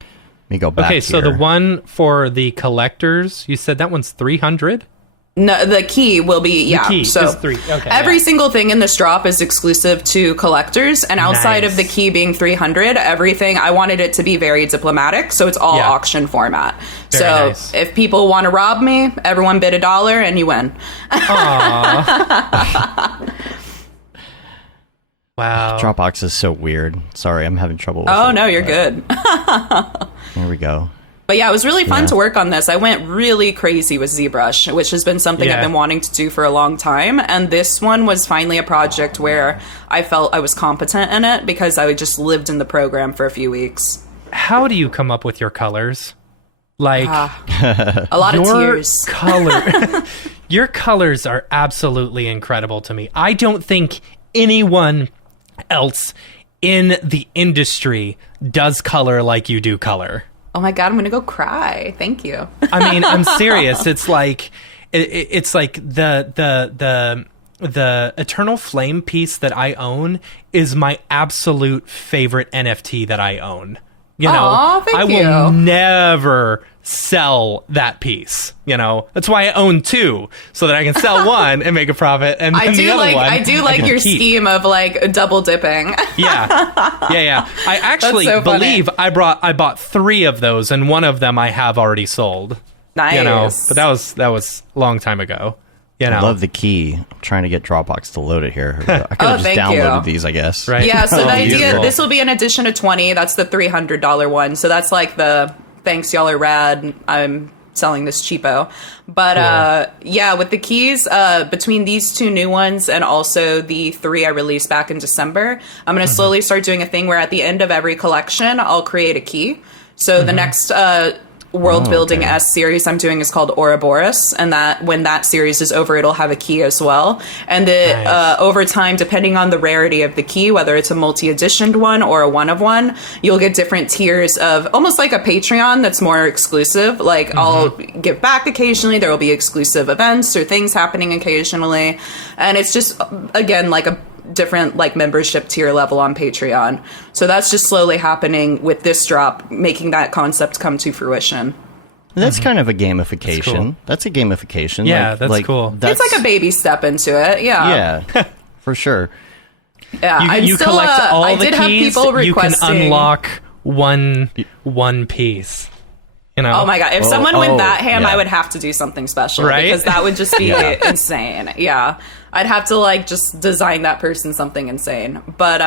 Let me go back. Okay, so here. the one for the collectors, you said that one's 300? No, the key will be, yeah. key so is 3. Okay, every yeah. single thing in this drop is exclusive to collectors, and outside of the Nice. key being 300, everything, I wanted it to be very diplomatic, so it's all Yeah. auction format. Very so nice. if people want to rob me, everyone bid $1 and you win. Wow. Dropbox is so weird. Sorry, I'm having trouble with it. Oh, no, you're good. There we go. But yeah, it was really fun to work on this. I went really crazy with ZBrush, which has been something I've been wanting to do for a long time. And this one was finally a project where I felt I was competent in it because I just lived in the program for a few weeks. How do you come up with your colors? Like a lot of tears. Your colors are absolutely incredible to me. I don't think anyone else in the industry does color like you do color. Oh my God, I'm going to go cry. Thank you. I mean, I'm serious. It's like it's like the Eternal Flame piece that I own is my absolute favorite NFT that I own. You know, Aw, thank I you. will never sell that piece. You know, that's why I own two, so that I can sell one and make a profit, and then the other one I do like can your keep. scheme of like double dipping. Yeah. I actually That's so funny. believe I bought 3 of those, and one of them I have already sold. Nice. You know, but that was a long time ago. You know, I love the key. I'm trying to get Dropbox to load it here. I could have just thank downloaded you. these, I guess. Right. Yeah, so the idea, beautiful. this will be an addition of 20. That's the $300 one. So that's like the, thanks, y'all are rad. I'm selling this cheapo. But yeah, with the keys, between these 2 new ones and also the 3 I released back in December, I'm going to slowly start doing a thing where at the end of every collection, I'll create a key. So the next world building S series I'm doing is called Ouroboros, and that when that series is over, it'll have a key as well. And over time, depending on the rarity of the key, whether it's a multi-editioned one or a one of one, you'll get different tiers of almost like a Patreon that's more exclusive. Like I'll give back occasionally, there will be exclusive events or things happening occasionally, and it's just again like a different like membership tier level on Patreon. So that's just slowly happening with this drop, making that concept come to fruition. That's kind of a gamification. That's a gamification. Yeah, that's cool. It's like a baby step into it. Yeah. Yeah, for sure. Yeah. you collect all I the did keys. have people You can requesting. unlock one piece. You know. Oh my God. If someone went that ham, yeah. I would have to do something special. Right? Because that would just be Yeah. insane. Yeah. I'd have to like just design that person something insane. But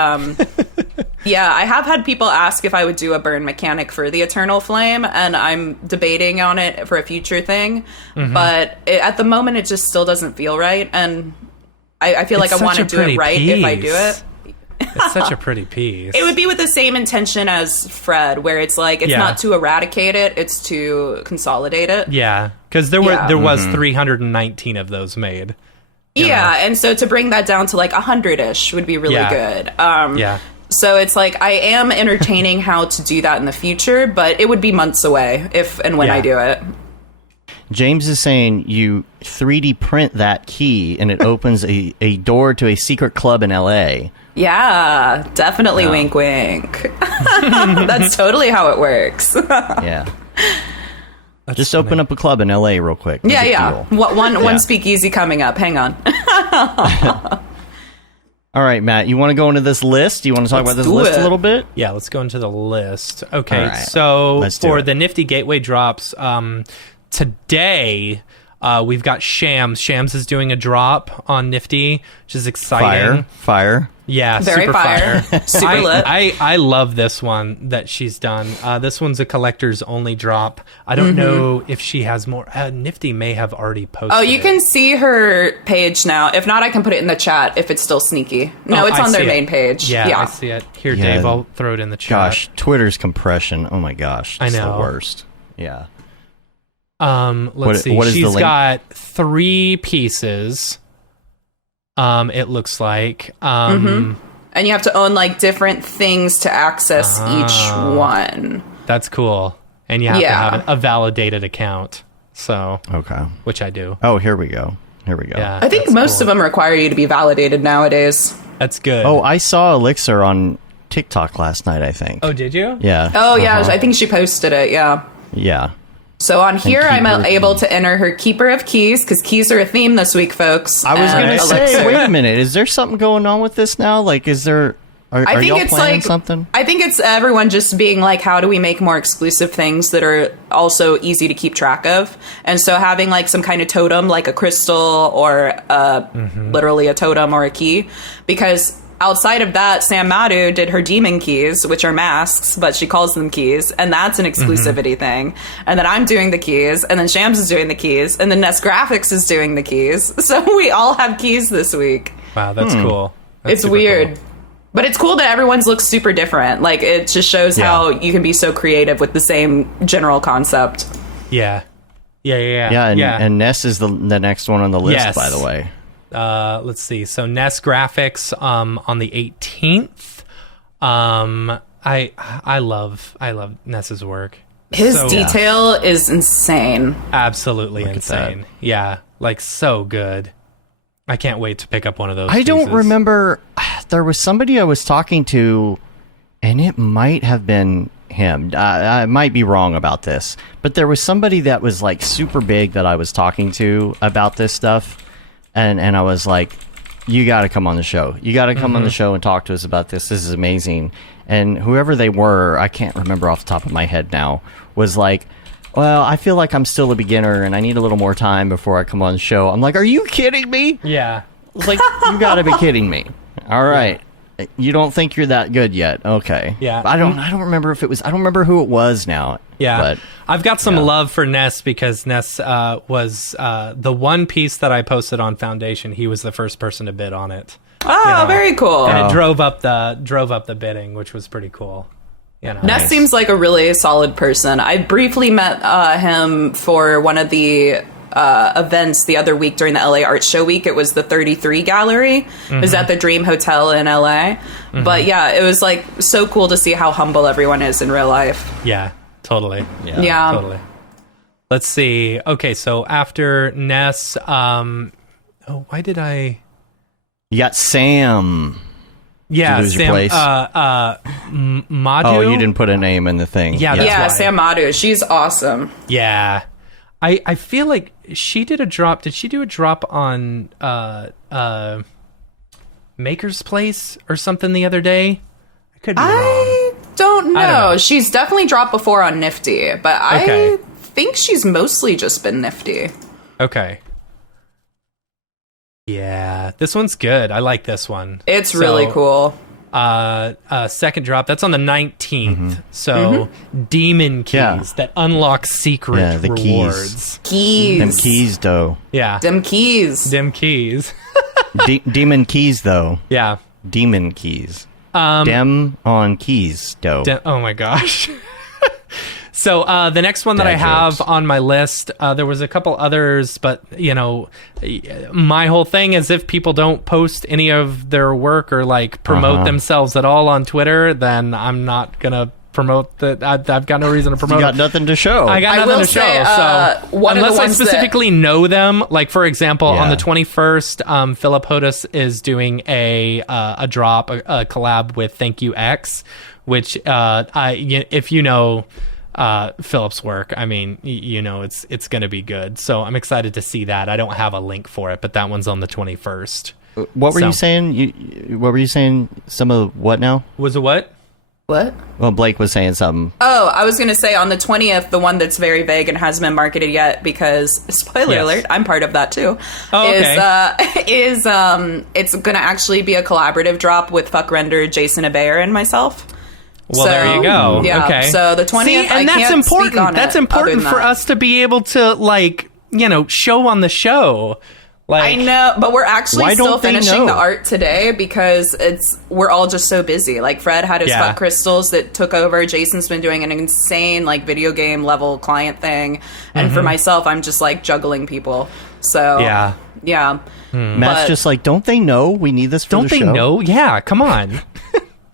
yeah, I have had people ask if I would do a burn mechanic for the Eternal Flame, and I'm debating on it for a future thing. But at the moment, it just still doesn't feel right. And I feel like It's I want to such a do it pretty right if I do piece. it. It's such a pretty piece. It would be with the same intention as Fred, where it's like it's Yeah. not to eradicate it, it's to consolidate it. Yeah, because there was 319 of those made. Yeah, and so to bring that down to like 100-ish would be really Yeah. good. Yeah. So it's like I am entertaining how to do that in the future, but it would be months away if and when I Yeah. do it. James is saying you 3D print that key and it opens a door to a secret club in LA. Yeah, definitely wink wink. That's totally how it works. Yeah. Just open up a club in LA real quick. No Yeah, big yeah. deal. One speakeasy coming up. Hang on. All right, Matt, you want to go into this list? Do you want to talk about this do list it. a little bit? Yeah, let's go into the list. Okay, All right, so let's do for it. the Nifty Gateway drops, today we've got Shams. Shams is doing a drop on Nifty, which is exciting. Fire. Yeah, Very super fire. fire. Super lit. I love this one that she's done. This one's a collector's only drop. I don't know if she has more. Nifty may have already posted. Oh, you it. can see her page now. If not, I can put it in the chat if it's still sneaky. No, Oh, it's I on their see it. main page. Yeah, I see it. Here, Yeah. Dave, I'll throw it in the chat. Gosh, Twitter's compression. Oh my gosh. I It's know. the worst. Yeah. Let's see. what is the She's link? got 3 pieces. It looks like. And you have to own like different things to access each one. That's cool. And you have to Yeah. have a validated account. So, Okay. which I do. Oh, here we go. Here we go. Yeah, I think that's most cool. of them require you to be validated nowadays. That's good. Oh, I saw Elixir on TikTok last night, I think. Oh, did you? Yeah. Oh, yeah, I think she posted it, yeah. Yeah. So on here, I'm Keeper of able Keys. to enter her Keeper of Keys, because keys are a theme this week, folks. I was and going to say, Elixir. wait a minute. Is there something going on with this now? Like, is there... Are I think y'all it's planning like something? I think it's everyone just being like, how do we make more exclusive things that are also easy to keep track of? And so having like some kind of totem, like a crystal or literally a totem or a key, because outside of that, Sam Madu did her demon keys, which are masks, but she calls them keys, and that's an exclusivity thing. And then I'm doing the keys, and then Shams is doing the keys, and then Nest Graphics is doing the keys. So we all have keys this week. Wow, that's cool. That's It's weird. cool. But it's cool that everyone's looks super different. Like, it just shows how you can be so creative with the same general concept. Yeah. And Ness is the next one on the list, Yes. by the way. Let's see. So Nest Graphics on the 18th. I love Ness's work. His So- detail is insane. Absolutely Look at insane. Yeah, like so good. I can't wait to pick up one of those. I don't pieces. remember. There was somebody I was talking to, and it might have been him. I might be wrong about this, but there was somebody that was like super big that I was talking to about this stuff, and I was like, "You got to come on the show. You got to come on the show and talk to us about this. This is amazing." And whoever they were, I can't remember off the top of my head now, was like, "Well, I feel like I'm still a beginner and I need a little more time before I come on the show." I'm like, "Are you kidding me?" Yeah. It's like, you gotta be kidding me. All right. You don't think you're that good yet. Okay. Yeah. I don't remember if it was, I don't remember who it was now. Yeah, But I've got some love for Ness because Ness was the one piece that I posted on Foundation. He was the first person to bid on it. Oh, very cool. And it drove up the bidding, which was pretty cool. You know. Ness seems like a really solid person. I briefly met him for one of the events the other week during the LA Art Show Week. It was the 33 Gallery. It was at the Dream Hotel in LA. But yeah, it was like so cool to see how humble everyone is in real life. Yeah, totally. Yeah. Totally. Let's see. Okay, so after Ness, why did I? you got Sam. Yeah, Did you lose your Sam. place? Madu. Oh, you didn't put a name in the thing. Yeah, that's Yeah, why. Sam Madu. She's awesome. Yeah. I feel like she did a drop. Did she do a drop on Maker's Place or something the other day? I could be wrong. I don't know. I don't know. She's definitely dropped before on Nifty, but Okay. I think she's mostly just been Nifty. Okay. Yeah, this one's good. I like this one. It's really cool. Second drop. That's on the 19th. So Demon Keys Yeah. that unlock secret Yeah, the keys. rewards. Keys. Them keys, though. Yeah. Them keys. Dem keys. Demon keys, though. Yeah. Demon keys. Dem on keys, though. Oh my gosh. So the next one that Dad I have jokes. on my list, there was a couple others, but my whole thing is if people don't post any of their work or like promote themselves at all on Twitter, then I'm not gonna promote that. I've got no reason to promote. You got nothing to show. I got I nothing will to show. say, So one of the unless I ones that- specifically know them, like for example, on Yeah. the 21st, Philip Hodis is doing a drop, a collab with Thank You X, which if you know Philip's work, I mean, it's going to be good. So I'm excited to see that. I don't have a link for it, but that one's on the 21st. What were So- you saying? What were you saying? Some of what now? Was it what? What? Well, Blake was saying something. Oh, I was going to say on the 20th, the one that's very vague and hasn't been marketed yet because, spoiler Yes. alert, I'm part of that too. Oh, okay. It's going to actually be a collaborative drop with Fuck Render, Jason Abair, and myself. Well, So, there you go. yeah, Okay. so the 20th, See, and I that's can't speak important. on That's it important other than for that. us to be able to show on the show. Like, I know, but we're actually Why still don't they finishing know? the art today because we're all just so busy. Like Fred had his Yeah. Fuck Crystals that took over. Jason's been doing an insane like video game level client thing, and for myself, I'm just like juggling people. So Yeah. yeah. Matt's But- just like, don't they know we need this for Don't the they show? know? Yeah, come on.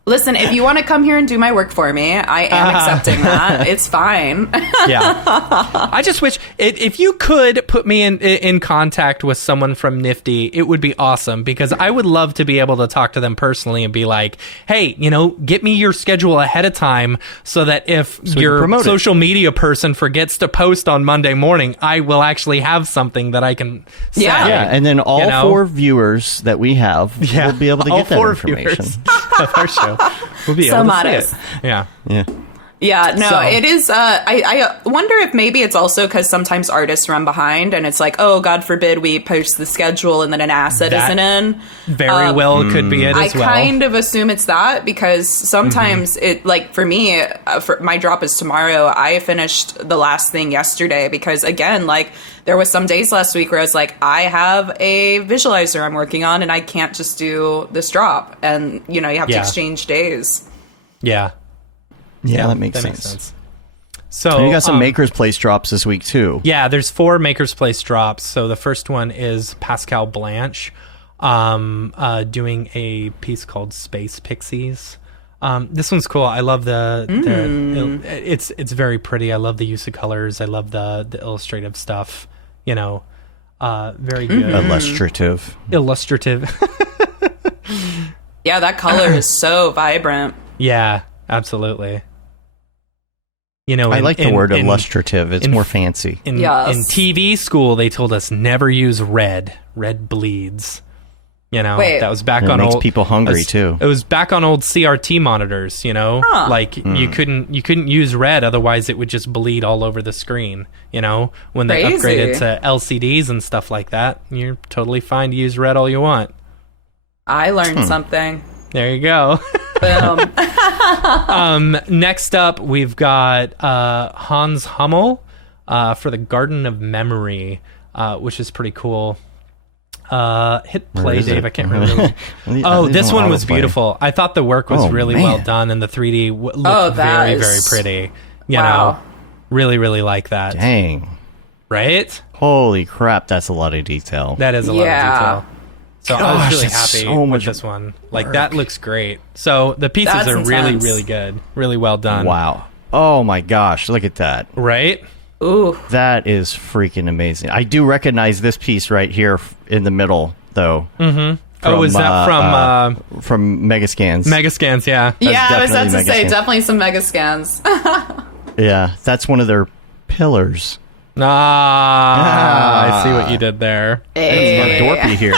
Listen, if you want to come here and do my work for me, I am accepting that. It's fine. Yeah. I just wish if you could put me in contact with someone from Nifty, it would be awesome because I would love to be able to talk to them personally and be like, hey, get me your schedule ahead of time so that if we can your promote it. social media person forgets to post on Monday morning, I will actually have something that I can say. Yeah. Yeah, and then all You know? 4 viewers that we have will be able to all get that 4 information. viewers of our show will be So able to modest. see it. Yeah. Yeah. Yeah, no, So- it is. I wonder if maybe it's also because sometimes artists run behind, and it's like, oh, God forbid we post the schedule and then an asset That isn't in. Very well could be it I as well. kind of assume it's that because sometimes it, like for me, for my drop is tomorrow. I finished the last thing yesterday because again, like there was some days last week where I was like, I have a visualizer I'm working on, and I can't just do this drop, and you have to Yeah. exchange days. Yeah. Yeah, that makes sense. So And you got some Maker's Place drops this week too. Yeah, there's 4 Maker's Place drops. So the first one is Pascal Blanche doing a piece called Space Pixies. This one's cool. I love it's very pretty. I love the use of colors. I love the illustrative stuff. Very good. Illustrative. Yeah, that color is so vibrant. Yeah, absolutely. I like the word illustrative. It's more fancy. In Yes. TV school, they told us never use red. Red bleeds. Wait. That was back It on makes old. people hungry, too. It was back on old CRT monitors. Like you couldn't use red, otherwise it would just bleed all over the screen. When they Crazy. upgraded to LCDs and stuff like that, you're totally fine to use red all you want. I learned something. There you go. Boom. Next up, we've got Hans Hummel for the Garden of Memory, which is pretty cool. Hit play, is Dave. it? I can't remember. This one was beautiful. I thought the work was really well done, and the 3D looked very, very pretty. Wow. Really, really like that. Dang. Right? Holy crap, that's a lot of detail. That is a lot of detail. So I was Gosh, really that's happy so with much this one. Like, that looks great. So the pieces That's are really, intense. really good. Really well done. Wow. Oh my gosh, look at that. Right? Ooh. That is freaking amazing. I do recognize this piece right here in the middle, though. Mm-hmm. Is that from Megascans? Megascans, yeah. Yeah, I was about definitely to say Megascans. definitely some mega scans. Yeah, that's one of their pillars. I see what you did there. Hey. Dorpy here.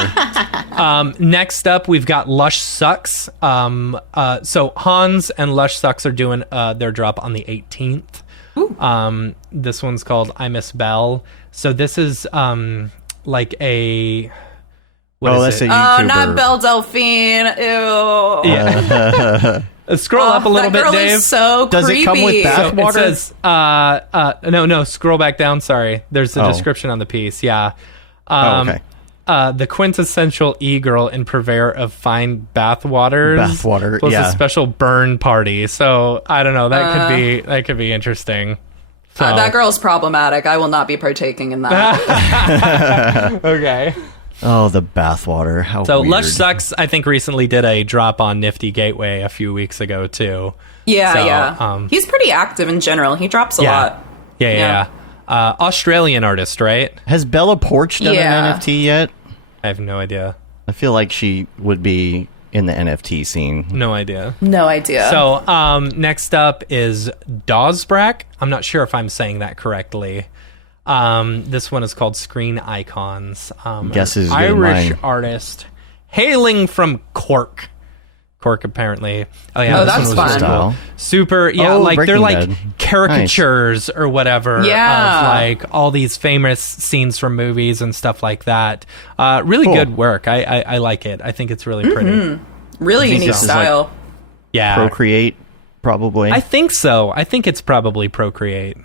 Next up, we've got Lush Sucks. So Hans and Lush Sucks are doing their drop on the 18th. This one's called I Miss Belle. So this is like a... That's a Oh, YouTuber. not Belle Delphine. Ew. Yeah. Scroll up a little that bit, girl Dave. Is so Does creepy. it come with bath So water? it says, no, scroll back down. Sorry. There's a description on the piece. Yeah. Okay. The quintessential e-girl in purveyor of fine bath waters. Bath water, plus yeah. a special burn party. So I don't know. That could be interesting. So, That girl's problematic. I will not be partaking in that. okay. Oh, the bathwater. How So weird. Lush Sucks, I think, recently did a drop on Nifty Gateway a few weeks ago too. Yeah, So, yeah. He's pretty active in general. He drops a lot. Yeah. Australian artist, right? Has Bella Porch done Yeah. an NFT yet? I have no idea. I feel like she would be in the NFT scene. No idea. No idea. So next up is Dawsbrack. I'm not sure if I'm saying that correctly. This one is called Screen Icons. Guess is an good Irish mine. artist hailing from Cork. Cork, apparently. Oh yeah, Oh, this that's one was fun. really cool. Style. Super. Yeah, Oh, like they're Breaking like Bad. caricatures or whatever. Yeah. Of like all these famous scenes from movies and stuff like that. Really Cool. good work. I like it. I think it's really pretty. really think unique this is like- style. Yeah. Procreate, probably. I think so. I think it's probably Procreate.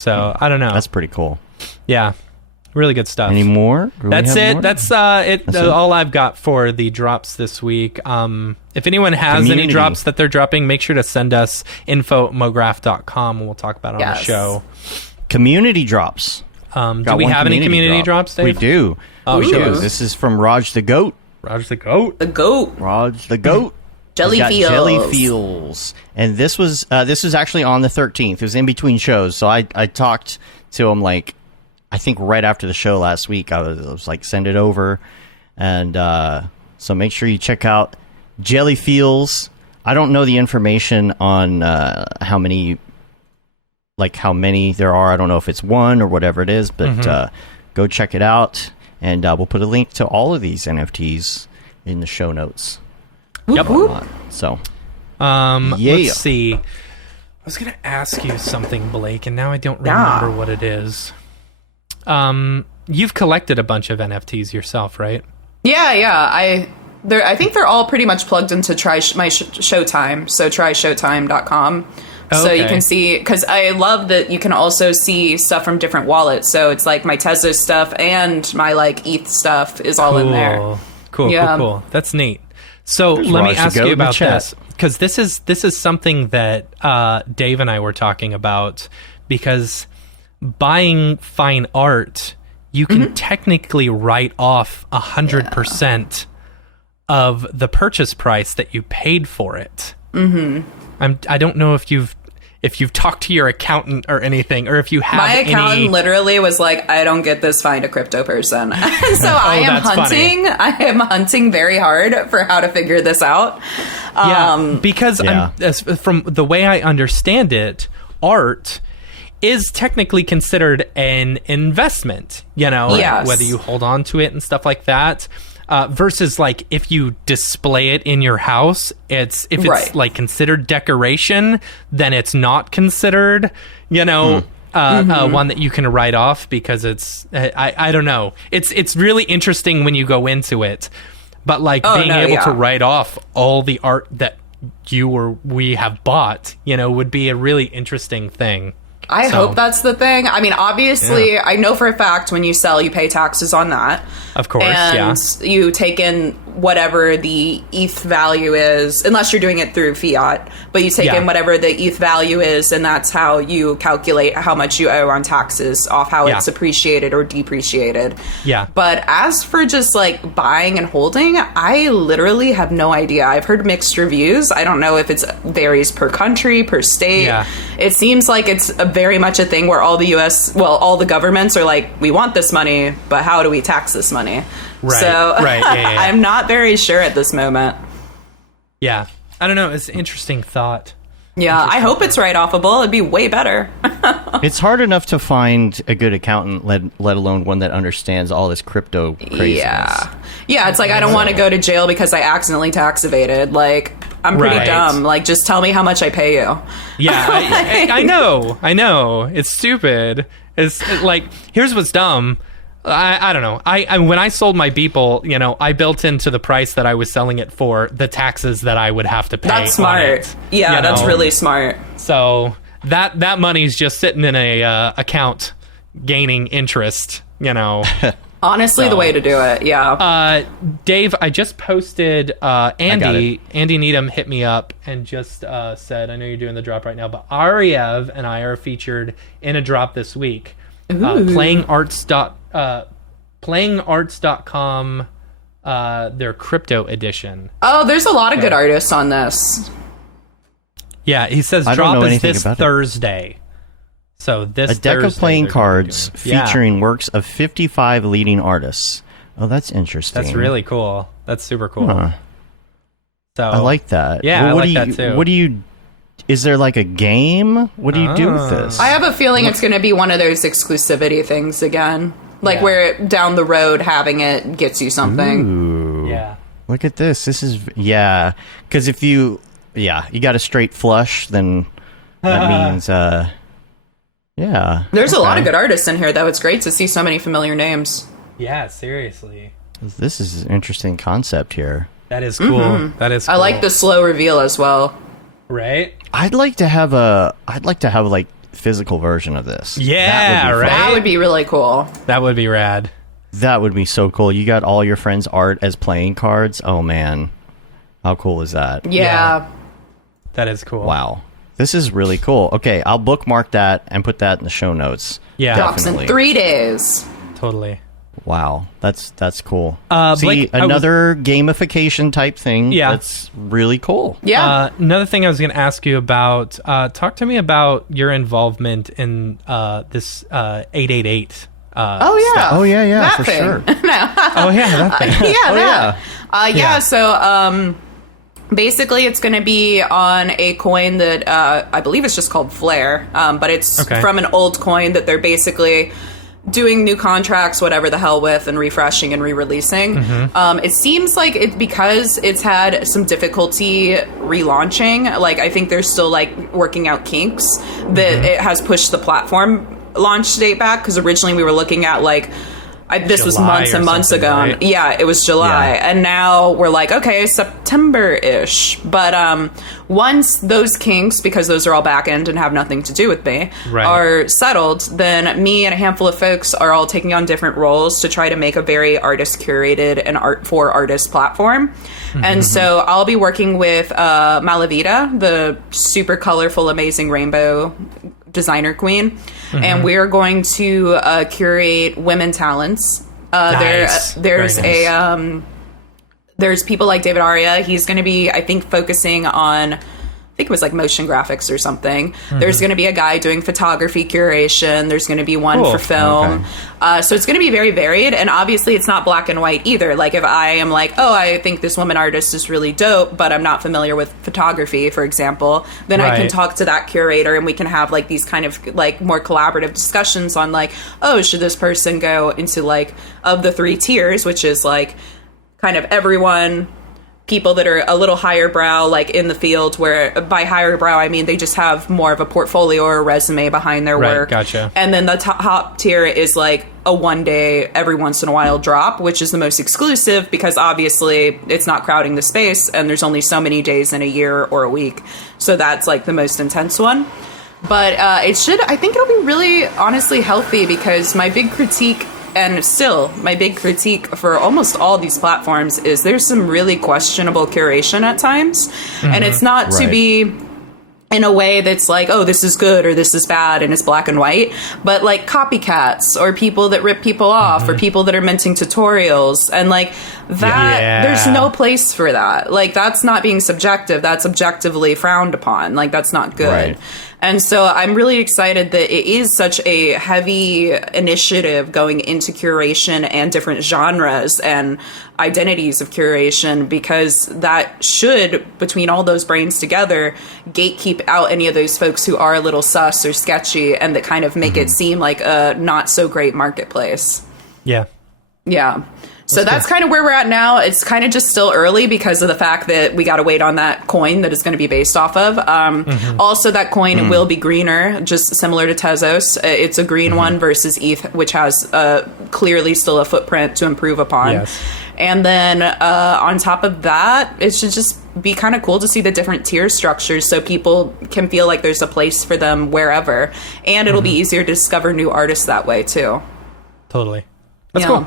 So I don't know. That's pretty cool. Yeah, really good stuff. Any more? Do we That's have it. more? That's it? all I've got for the drops this week. If anyone has any Community. drops that they're dropping, make sure to send us info@mograph.com and we'll talk about it on the Yes. show. Community drops. Do Got we one have any community drop. drops, Dave? We do. Oh, we show do. us. This is from Raj the Goat. Roger the Goat. The goat. Raj the Goat. Jelly He's got feels. Jelly feels. And this was actually on the 13th. It was in between shows. So I talked to him like I think right after the show last week. I was like, send it over. And so make sure you check out Jelly Feels. I don't know the information on how many there are. I don't know if it's one or whatever it is, but go check it out. And we'll put a link to all of these NFTs in the show notes. Yep. So, Let's see. was going to ask you something, Blake, and now I don't remember what it is. You've collected a bunch of NFTs yourself, right? Yeah. I think they're all pretty much plugged into my Showtime, so tryshowtime.com. Oh, so okay. you can see, because I love that you can also see stuff from different wallets. So it's like my Tezos stuff and my like ETH stuff is all in there. Cool. That's neat. So let me ask you about this, because this is something that Dave and I were talking about, because buying fine art, you can technically write off 100% of the purchase price that you paid for it. I don't know if you've talked to your accountant or anything, or if you have my accountant literally was like, I don't get this, find a crypto person. So I am hunting. Funny. I am hunting very hard for how to figure this out. Because from the way I understand it, art is technically considered an investment, whether you hold on to it and stuff like that. Versus like if you display it in your house, it's like considered decoration, then it's not considered, one that you can write off, because it's I don't know. It's really interesting when you go into it, but like being able to write off all the art that we have bought, would be a really interesting thing. I hope that's the thing. I mean, obviously, I know for a fact when you sell, you pay taxes on that. Of course, and you take in whatever the ETH value is, unless you're doing it through fiat. But you take in whatever the ETH value is, and that's how you calculate how much you owe on taxes off how it's appreciated or depreciated. Yeah. But as for just like buying and holding, I literally have no idea. I've heard mixed reviews. I don't know if it varies per country, per state. Yeah. It seems like it's very much a thing where all the governments are like, we want this money, but how do we tax this money? Right. So I'm not very sure at this moment. Yeah. I don't know. It's an interesting thought. Yeah, I hope it's write-offable. It'd be way better. It's hard enough to find a good accountant, let alone one that understands all this crypto craziness. Yeah, it's like I don't want to go to jail because I accidentally tax evaded. Like, I'm pretty dumb. Like, just tell me how much I pay you. Yeah, I know. It's stupid. It's like, here's what's dumb. I don't know. I when I sold my Beeple, I built into the price that I was selling it for the taxes that I would have to pay. That's smart. Yeah, that's really smart. So that money's just sitting in a account, gaining interest. Honestly, the way to do it. Yeah. Dave, I just posted. Andy Needham hit me up and just said, I know you're doing the drop right now, but Ariev and I are featured in a drop this week. Playingarts.com, their crypto edition. Oh, there's a lot of good artists on this. Yeah, he says drop is this Thursday. So this a deck Thursday of playing cards featuring works of 55 leading artists. Oh, that's interesting. That's really cool. That's super cool. So I like that. Yeah, I like that too. What do you? Is there like a game? What do you do with this? I have a feeling it's going to be one of those exclusivity things again. Like where down the road having it gets you something. Ooh. Yeah. Look at this. This is, because if you got a straight flush, then that means, There's a lot of good artists in here, though. It's great to see so many familiar names. Yeah, seriously. This is an interesting concept here. That is cool. Mm-hmm. That is cool. I like the slow reveal as well. Right? I'd like to have like physical version of this. Yeah, right. That would be really cool. That would be rad. That would be so cool. You got all your friends' art as playing cards. Oh man, how cool is that? Yeah. That is cool. Wow, this is really cool. Okay, I'll bookmark that and put that in the show notes. Yeah, drops in 3 days. Totally. Wow, that's cool. See, Blake, another gamification type thing. Yeah, that's really cool. Yeah. Another thing I was going to ask you about. Talk to me about your involvement in this 888. Stuff. Oh yeah, that for thing. sure. Oh yeah, that thing. So basically, it's going to be on a coin that I believe it's just called Flare, but it's from an old coin that they're basically doing new contracts, whatever the hell with, and refreshing and re-releasing. It seems like because it's had some difficulty relaunching, like I think they're still like working out kinks, that it has pushed the platform launch date back, because originally we were looking at like this was July months or and months something, ago. right? Yeah, it was July. Yeah. And now we're like, okay, September-ish. But once those kinks, because those are all back end and have nothing to do with me, Right. are settled, then me and a handful of folks are all taking on different roles to try to make a very artist-curated and art-for-artist platform. And so I'll be working with Malavita, the super colorful, amazing rainbow designer queen, and we're going to curate women talents. Nice. There's Very nice. There's people like David Aria. He's going to be, I think, focusing on, I think it was like motion graphics or something. There's going to be a guy doing photography curation. There's going to be one Cool. for film. So it's going to be very varied. And obviously it's not black and white either. Like if I am like, oh, I think this woman artist is really dope, but I'm not familiar with photography, for example, then I can Right. talk to that curator and we can have like these kind of like more collaborative discussions on like, oh, should this person go into like of the 3 tiers, which is like kind of everyone, people that are a little higher brow, like in the field, where by higher brow, I mean they just have more of a portfolio or a resume behind their Right, work. gotcha. And then the top tier is like a one day, every once in a while drop, which is the most exclusive because obviously it's not crowding the space and there's only so many days in a year or a week. So that's like the most intense one. But I think it'll be really honestly healthy, because my big critique, and still my big critique for almost all these platforms, is there's some really questionable curation at times. And it's not to Right. be in a way that's like, oh, this is good or this is bad and it's black and white, but like copycats or people that rip people off or people that are minting tutorials and like that. Yeah. There's no place for that. Like that's not being subjective. That's objectively frowned upon. Like that's not good. Right. And so I'm really excited that it is such a heavy initiative going into curation and different genres and identities of curation, because that should, between all those brains together, gatekeep out any of those folks who are a little sus or sketchy and that kind of make it seem like a not so great marketplace. Yeah. Yeah. So that's kind of where we're at now. It's kind of just still early because of the fact that we got to wait on that coin that it's going to be based off of. Also, that coin will be greener, just similar to Tezos. It's a green one versus ETH, which has clearly still a footprint to improve upon. Yes. And then on top of that, it should just be kind of cool to see the different tier structures so people can feel like there's a place for them wherever. And it'll be easier to discover new artists that way, too. Totally. That's Yeah. cool.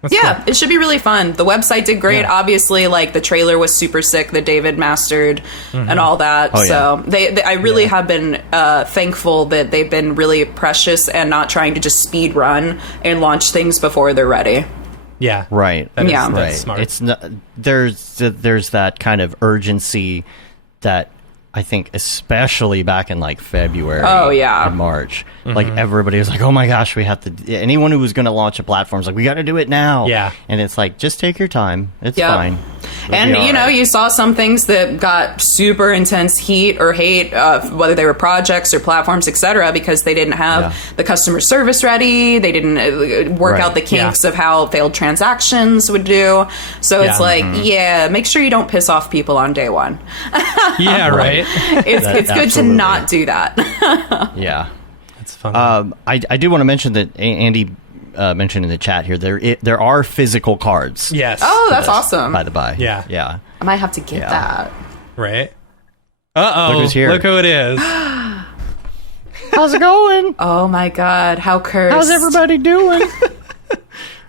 That's Yeah, cool. it should be really fun. The website did great. Yeah. Obviously, like the trailer was super sick that David mastered and all that. Oh, yeah. So I really have been thankful that they've been really precious and not trying to just speed run and launch things before they're ready. Yeah. Right. That is- Yeah. that's Right. smart. It's not, there's that kind of urgency that I think especially back in like February Oh, yeah. and March, like everybody was like, oh my gosh, we have to, anyone who was going to launch a platform is like, we got to do it now. Yeah. And it's like, just take your time. It's Yeah. fine. It'll And, be all you know, right. you saw some things that got super intense heat or hate, whether they were projects or platforms, etc., because they didn't have Yeah. the customer service ready. They didn't work Right. out the kinks of how failed transactions would do. So it's Yeah. like, yeah, make sure you don't piss off people on day one. Yeah, right. It's good to absolutely. not do that. Yeah. That's fun. I do want to mention that Andy mentioned in the chat here, there are physical cards. Yes. Oh, that's This, awesome. by the by. Yeah. Yeah. I might have to get Yeah. that. Right. Uh-oh. Look who's here. Look who it is. How's it going? Oh my god, how cursed. How's everybody doing?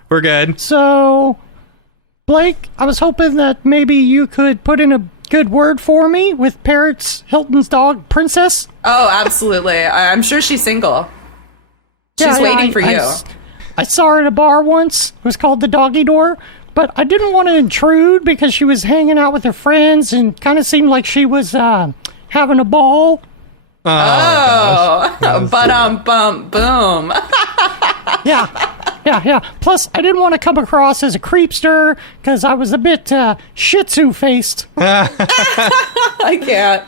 We're good. So, Blake, I was hoping that maybe you could put in a good word for me with Parrots Hilton's dog, Princess. Oh, absolutely. I'm sure she's single. She's waiting for you. I saw her at a bar once. It was called the Doggy Door. But I didn't want to intrude because she was hanging out with her friends and kind of seemed like she was having a ball. Oh, boom. Yeah. Plus, I didn't want to come across as a creepster because I was a bit Shih Tzu faced. I can't.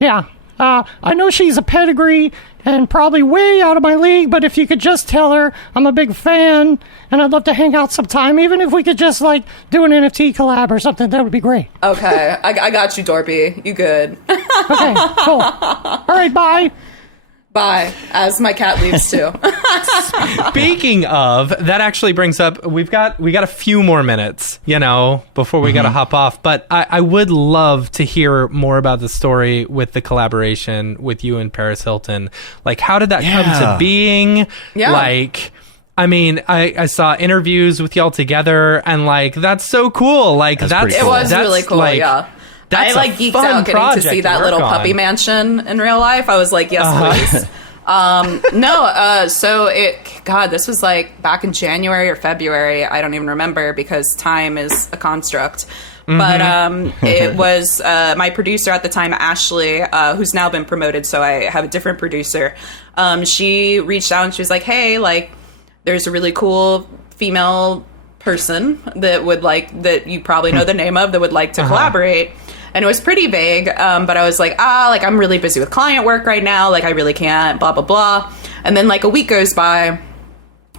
Yeah. I know she's a pedigree, and probably way out of my league, but if you could just tell her I'm a big fan and I'd love to hang out sometime, even if we could just like do an NFT collab or something, that would be great. Okay, I got you, Dorpy. You good? Okay, cool. All right, bye. Bye. As my cat leaves too. Speaking of, that actually brings up, we got a few more minutes, before we got to hop off. But I would love to hear more about the story with the collaboration with you and Paris Hilton. Like, how did that come to being? Yeah. Like, I mean, I saw interviews with y'all together, and like, that's so cool. Like, that's it was really cool. Like, yeah. I that's like a geeked fun out getting to project see that little work puppy on. mansion in real life. I was like, yes, please. So this was like back in January or February. I don't even remember because time is a construct. But it was my producer at the time, Ashley, who's now been promoted. So I have a different producer. She reached out and she was like, hey, like, there's a really cool female person that you probably know the name of that would like to collaborate. And it was pretty vague, but I was like, I'm really busy with client work right now, like I really can't, blah blah blah. And then like a week goes by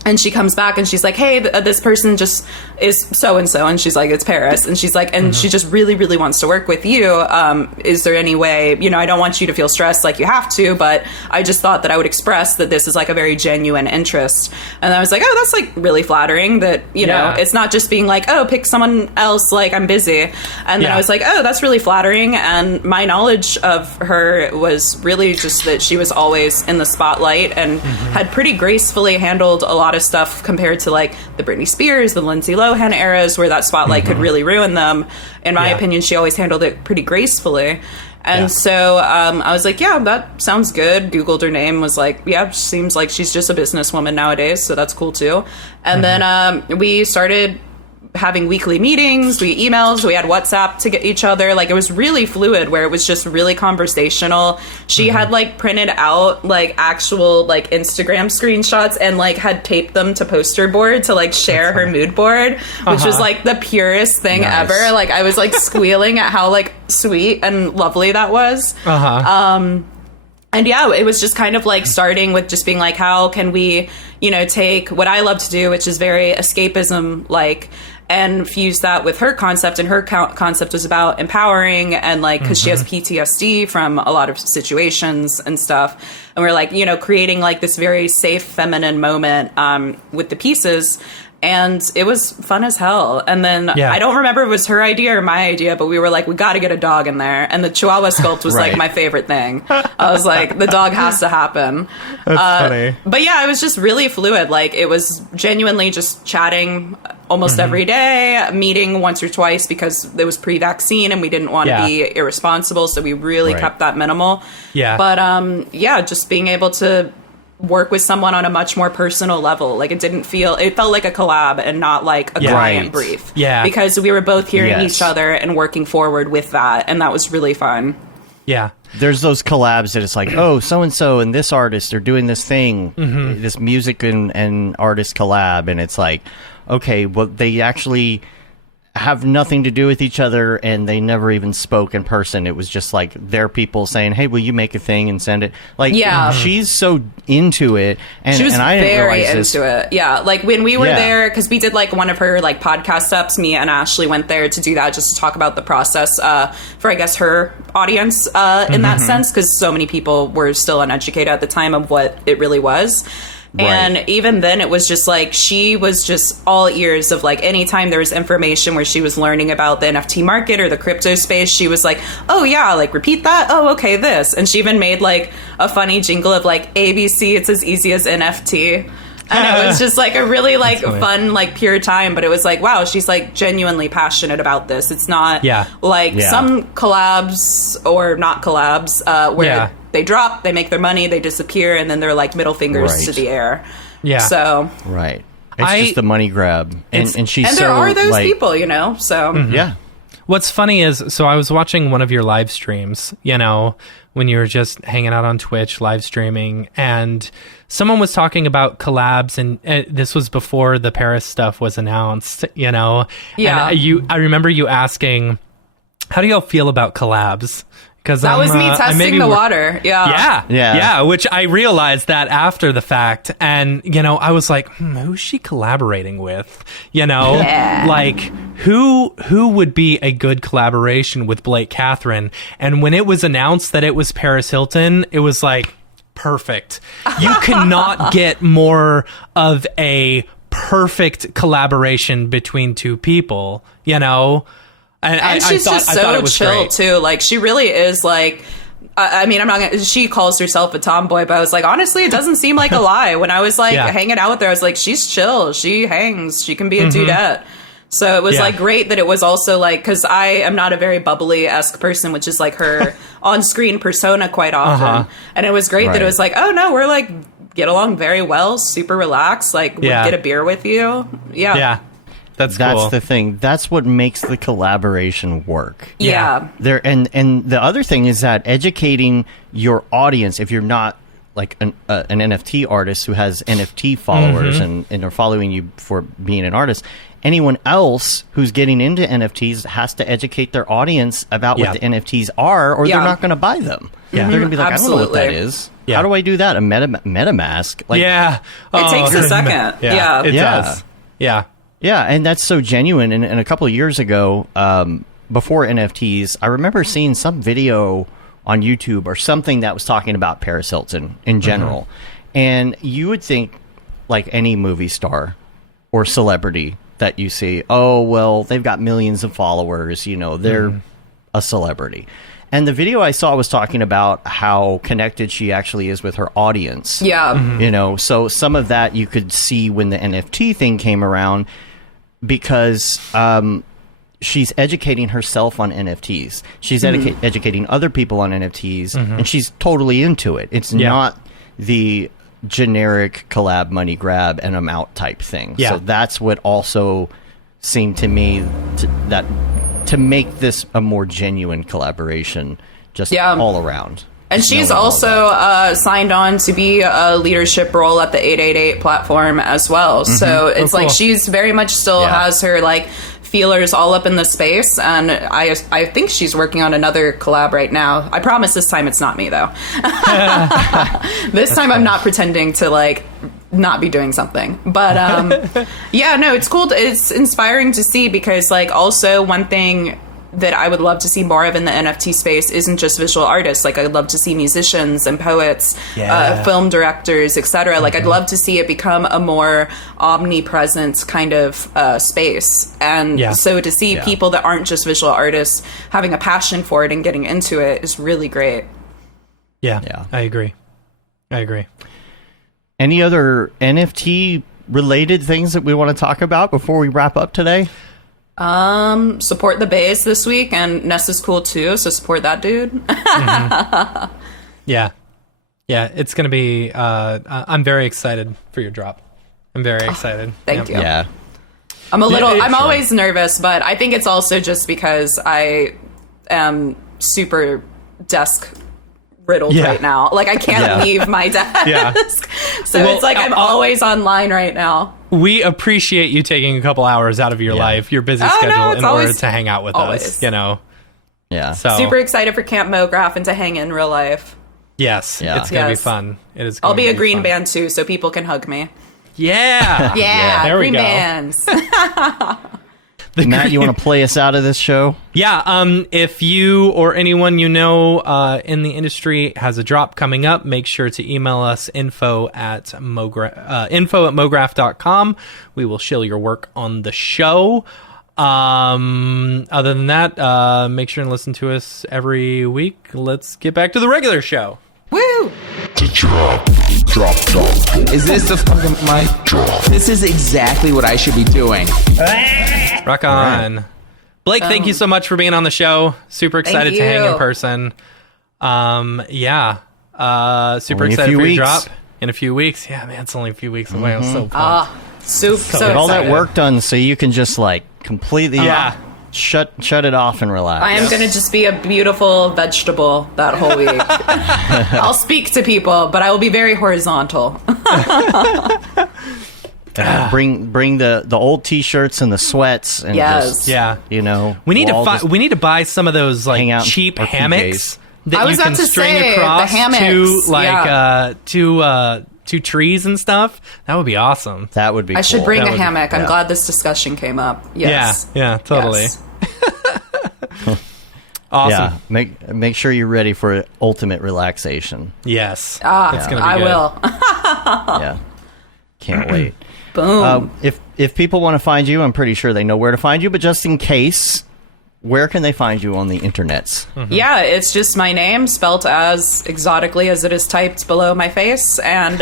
and she comes back and she's like, hey, this person just is so and so, and she's like, it's Paris, and she's like, and she just really really wants to work with you. Is there any way, I don't want you to feel stressed like you have to, but I just thought that I would express that this is like a very genuine interest. And I was like, oh, that's like really flattering that you know, it's not just being like, oh, pick someone else, like I'm busy. And then I was like, oh, that's really flattering. And my knowledge of her was really just that she was always in the spotlight and had pretty gracefully handled a lot of stuff compared to like the Britney Spears, the Lindsay Lohan eras where that spotlight could really ruin them. In my opinion, she always handled it pretty gracefully. And so I was like, yeah, that sounds good. Googled her name, was like, yeah, seems like she's just a businesswoman nowadays, so that's cool too. And then we started having weekly meetings, we emails, we had WhatsApp to get each other. Like, it was really fluid where it was just really conversational. She had like printed out like actual like Instagram screenshots and like had taped them to poster board to like share her mood board, which was like the purest thing ever. Like, I was like squealing at how like sweet and lovely that was. And yeah, it was just kind of like starting with just being like, how can we, take what I love to do, which is very escapism like, and fuse that with her concept. And her concept was about empowering and like, because she has PTSD from a lot of situations and stuff. And we're like, creating like this very safe feminine moment with the pieces. And it was fun as hell. And then I don't remember if it was her idea or my idea, but we were like, we got to get a dog in there. And the Chihuahua sculpt was like my favorite thing. I was like, the dog has to happen. That's funny. But yeah, it was just really fluid. Like, it was genuinely just chatting almost every day, meeting once or twice because it was pre-vaccine and we didn't want to be irresponsible. So we really kept that minimal. Yeah. But just being able to work with someone on a much more personal level. Like, it felt like a collab and not like a client brief. Yeah. Because we were both hearing each other and working forward with that. And that was really fun. Yeah. There's those collabs that it's like, oh, so-and-so and this artist are doing this thing, this music and artist collab. And it's like, okay, well, they actually have nothing to do with each other and they never even spoke in person. It was just like their people saying, hey, will you make a thing and send it? Like, she's so into it. And she was and I very didn't realize into it. Yeah. Like, when we were there, because we did like one of her like podcast ups, me and Ashley went there to do that, just to talk about the process for, I guess, her audience in that sense, because so many people were still uneducated at the time of what it really was. And even then, it was just like, she was just all ears of like, anytime there was information where she was learning about the NFT market or the crypto space, she was like, oh yeah, like, repeat that. Oh, okay, this. And she even made like a funny jingle of like, ABC, it's as easy as NFT. And it was just like a really like fun, like pure time. But it was like, wow, she's like genuinely passionate about this. It's not like some collabs or not collabs where they drop, they make their money, they disappear, and then they're like middle fingers to the air. Yeah. So. Right. It's just the money grab. And she's and there are those people, so. Yeah. What's funny is, so I was watching one of your live streams, when you were just hanging out on Twitch, live streaming, and someone was talking about collabs, and this was before the Paris stuff was announced, Yeah. And I remember you asking, how do y'all feel about collabs? Because that was me testing the water. Yeah. Which I realized that after the fact, and I was like, who's she collaborating with? Like who would be a good collaboration with Blake Kathryn? And when it was announced that it was Paris Hilton, it was like perfect. You cannot get more of a perfect collaboration between two people. And she's just so chill great. too. Like she really is like. I mean, I'm not gonna. She calls herself a tomboy, but I was like, honestly, it doesn't seem like a lie. When I was like hanging out with her, I was like, she's chill. She hangs. She can be a dudette. So it was like great that it was also like, because I am not a very bubbly-esque person, which is like her on-screen persona quite often. And it was great that it was like, oh no, we're like get along very well, super relaxed. Like we'd get a beer with you. Yeah. That's cool. The thing. That's what makes the collaboration work. Yeah. There and the other thing is that educating your audience, if you're not like an NFT artist who has NFT followers and are following you for being an artist, anyone else who's getting into NFTs has to educate their audience about what the NFTs are, or they're not going to buy them. Yeah. They're going to be like, I don't know what that is. Yeah. How do I do that? A MetaMask? Like, it takes a second. It does. Yeah. Yeah, and that's so genuine. And a couple of years ago, before NFTs, I remember seeing some video on YouTube or something that was talking about Paris Hilton in general. And you would think, like any movie star or celebrity that you see, oh, well, they've got millions of followers, they're a celebrity. And the video I saw was talking about how connected she actually is with her audience. Yeah. So some of that you could see when the NFT thing came around, because she's educating herself on NFTs. She's educating other people on NFTs, and she's totally into it. It's not the generic collab money grab and I'm out type thing. Yeah. So that's what also seemed to me to make this a more genuine collaboration just all around. And she's also signed on to be a leadership role at the 888 platform as well. So it's like she's very much still has her like feelers all up in the space. And I think she's working on another collab right now. I promise this time it's not me though. This time I'm not pretending to like not be doing something. But it's cool. It's inspiring to see, because like also one thing that I would love to see more of in the NFT space isn't just visual artists. Like I'd love to see musicians and poets, film directors, etc. Like I'd love to see it become a more omnipresent kind of space. And so to see people that aren't just visual artists having a passion for it and getting into it is really great. Yeah. I agree. Any other NFT related things that we want to talk about before we wrap up today? Support the Bays this week, and Ness is cool too, so support that dude. Yeah, it's gonna be I'm very excited for your drop. I'm very excited. Thank you. Yeah, I'm I'm always nervous, but I think it's also just because I am super desk riddled right now. Like I can't leave my desk. So it's like I'm always online right now. We appreciate you taking a couple hours out of your life, your busy schedule, in order to hang out with us. Yeah. So super excited for Camp Mograph and to hang in real life. Yes. It's gonna be fun. It is. I'll be a green band too, so people can hug me. Yeah. There we go. Bands. Matt, you want to play us out of this show? Yeah. If you or anyone you know in the industry has a drop coming up, make sure to email us info at mograph.com. We will shill your work on the show. Other than that, make sure and listen to us every week. Let's get back to the regular show. Woo! Drop. Is this the fucking mic drop? This is exactly what I should be doing. Rock on. Right. Blake, thank you so much for being on the show. Super excited to hang in person. Super excited for your drop in a few weeks. Yeah, man, it's only a few weeks away. I'm so pumped. So get all that work done so you can just like completely shut it off and relax. I am going to just be a beautiful vegetable that whole week. I'll speak to people, but I will be very horizontal. Bring the old t-shirts and the sweats and just, we need to buy some of those like cheap hammocks. that I was you can about to string say, across the hammocks, to trees and stuff. That would be awesome. That would be I cool. should bring That a would- hammock. I'm yeah. glad this discussion came up. Yes. Yeah, totally. Yes. Awesome. Yeah, make sure you're ready for ultimate relaxation. Yes. It's gonna be I good. will. Yeah, can't wait. Boom. If people want to find you, I'm pretty sure they know where to find you. But just in case, where can they find you on the internets? Yeah, it's just my name spelt as exotically as it is typed below my face. And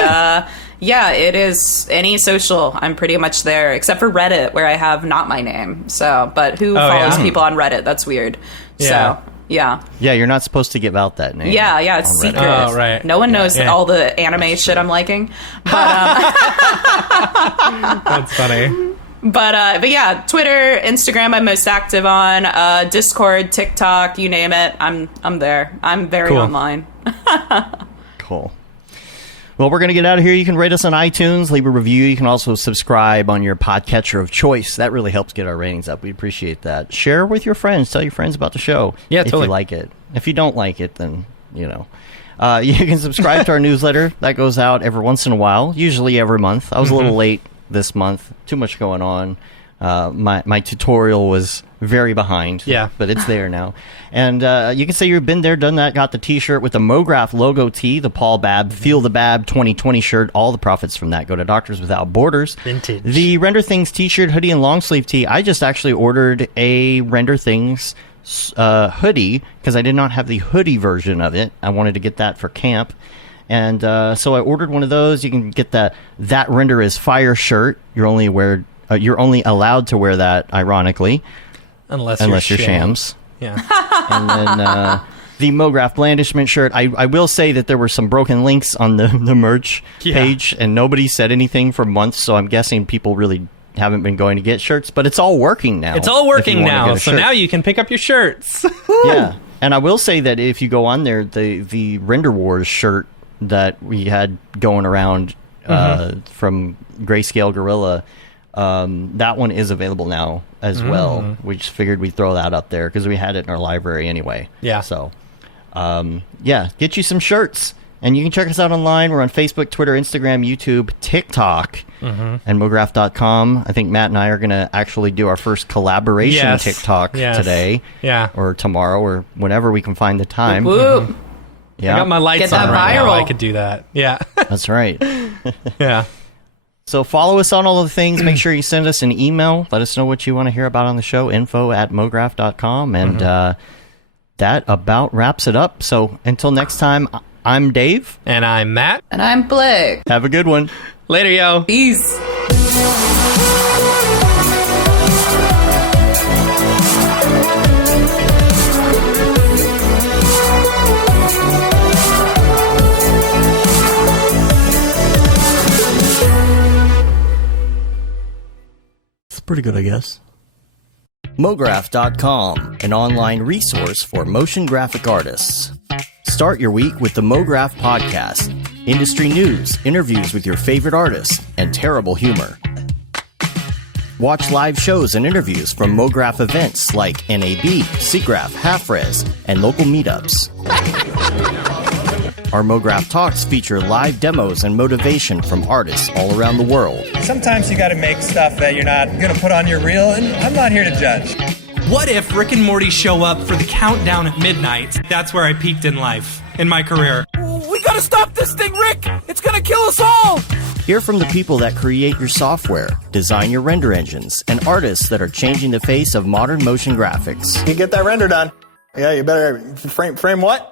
yeah, it is any social. I'm pretty much there, except for Reddit, where I have not my name. So, but who follows yeah? people on Reddit? That's weird. Yeah. So, yeah. Yeah, you're not supposed to give out that name. Yeah, it's on Reddit. secret. Oh, right. No one knows Yeah. all the anime shit I'm liking. But That's funny. But yeah, Twitter, Instagram, I'm most active on. Discord, TikTok, you name it, I'm there. I'm very Cool. online. Cool. Well, we're going to get out of here. You can rate us on iTunes, leave a review. You can also subscribe on your podcatcher of choice. That really helps get our ratings up. We appreciate that. Share with your friends. Tell your friends about the show. Yeah, if totally. you like it. If you don't like it, then, you know. You can subscribe to our newsletter. That goes out every once in a while, usually every month. I was a little late this month. Too much going on. My tutorial was very behind. Yeah. But it's there now. And you can say you've been there, done that, got the t-shirt with the Mograph logo tee, the Paul Babb Feel the Bab 2020 shirt. All the profits from that go to Doctors Without Borders. Vintage. The Render Things t-shirt, hoodie, and long sleeve tee. I just actually ordered a Render Things hoodie because I did not have the hoodie version of it. I wanted to get that for camp. And so I ordered one of those. You can get that Render is Fire shirt. You're only allowed to wear that, ironically, Unless you're shams. Yeah. And then the Mograph blandishment shirt. I will say that there were some broken links on the merch page, and nobody said anything for months, so I'm guessing people really haven't been going to get shirts, but it's all working now. It's all working if you wanna now, get a so shirt. now you can pick up your shirts. Yeah. And I will say that if you go on there, the Render Wars shirt that we had going around from Grayscale Gorilla, that one is available now as well. We just figured we'd throw that up there because we had it in our library anyway. Yeah. So, yeah, get you some shirts. And you can check us out online. We're on Facebook, Twitter, Instagram, YouTube, TikTok, and Mograph.com. I think Matt and I are going to actually do our first collaboration TikTok today. Yeah. Or tomorrow or whenever we can find the time. Whoop, whoop. Yeah. I got my lights Get that on right now. viral. I could do that. Yeah. That's right. Yeah. So follow us on all of the things. Make sure you send us an email. Let us know what you want to hear about on the show. info@mograph.com. And that about wraps it up. So until next time, I'm Dave. And I'm Matt. And I'm Blake. Have a good one. Later, yo. Peace. It's pretty good, I guess. Mograph.com, an online resource for motion graphic artists. Start your week with the Mograph Podcast. Industry news, interviews with your favorite artists, and terrible humor. Watch live shows and interviews from Mograph events like NAB, SIGGRAPH, Half-Res, and local meetups. Our Mograph Talks feature live demos and motivation from artists all around the world. Sometimes you gotta make stuff that you're not gonna put on your reel, and I'm not here to judge. What if Rick and Morty show up for the countdown at midnight? That's where I peaked in life, in my career. We gotta stop this thing, Rick! It's gonna kill us all! Hear from the people that create your software, design your render engines, and artists that are changing the face of modern motion graphics. You get that render done. Yeah, you better frame what?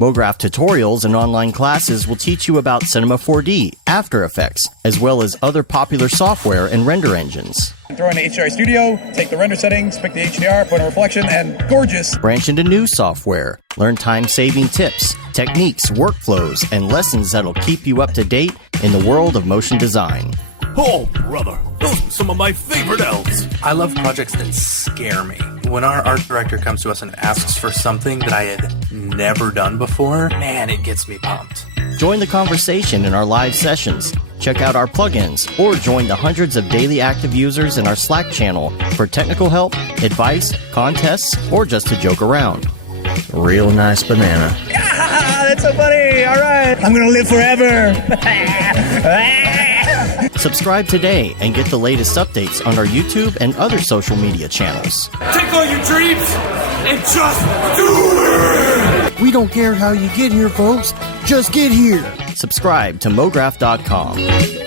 Mograph tutorials and online classes will teach you about Cinema 4D, After Effects, as well as other popular software and render engines. Throw in the HDR Studio, take the render settings, pick the HDR, put in a reflection, and gorgeous. Branch into new software. Learn time-saving tips, techniques, workflows, and lessons that'll keep you up to date in the world of motion design. Oh, brother, those are some of my favorite elves. I love projects that scare me. When our art director comes to us and asks for something that I had never done before, man, it gets me pumped. Join the conversation in our live sessions. Check out our plugins or join the hundreds of daily active users in our Slack channel for technical help, advice, contests, or just to joke around. Real nice banana. So funny. All right. I'm going to live forever. Subscribe today and get the latest updates on our YouTube and other social media channels. Take all your dreams and just do it! We don't care how you get here, folks. Just get here. Subscribe to Mograph.com.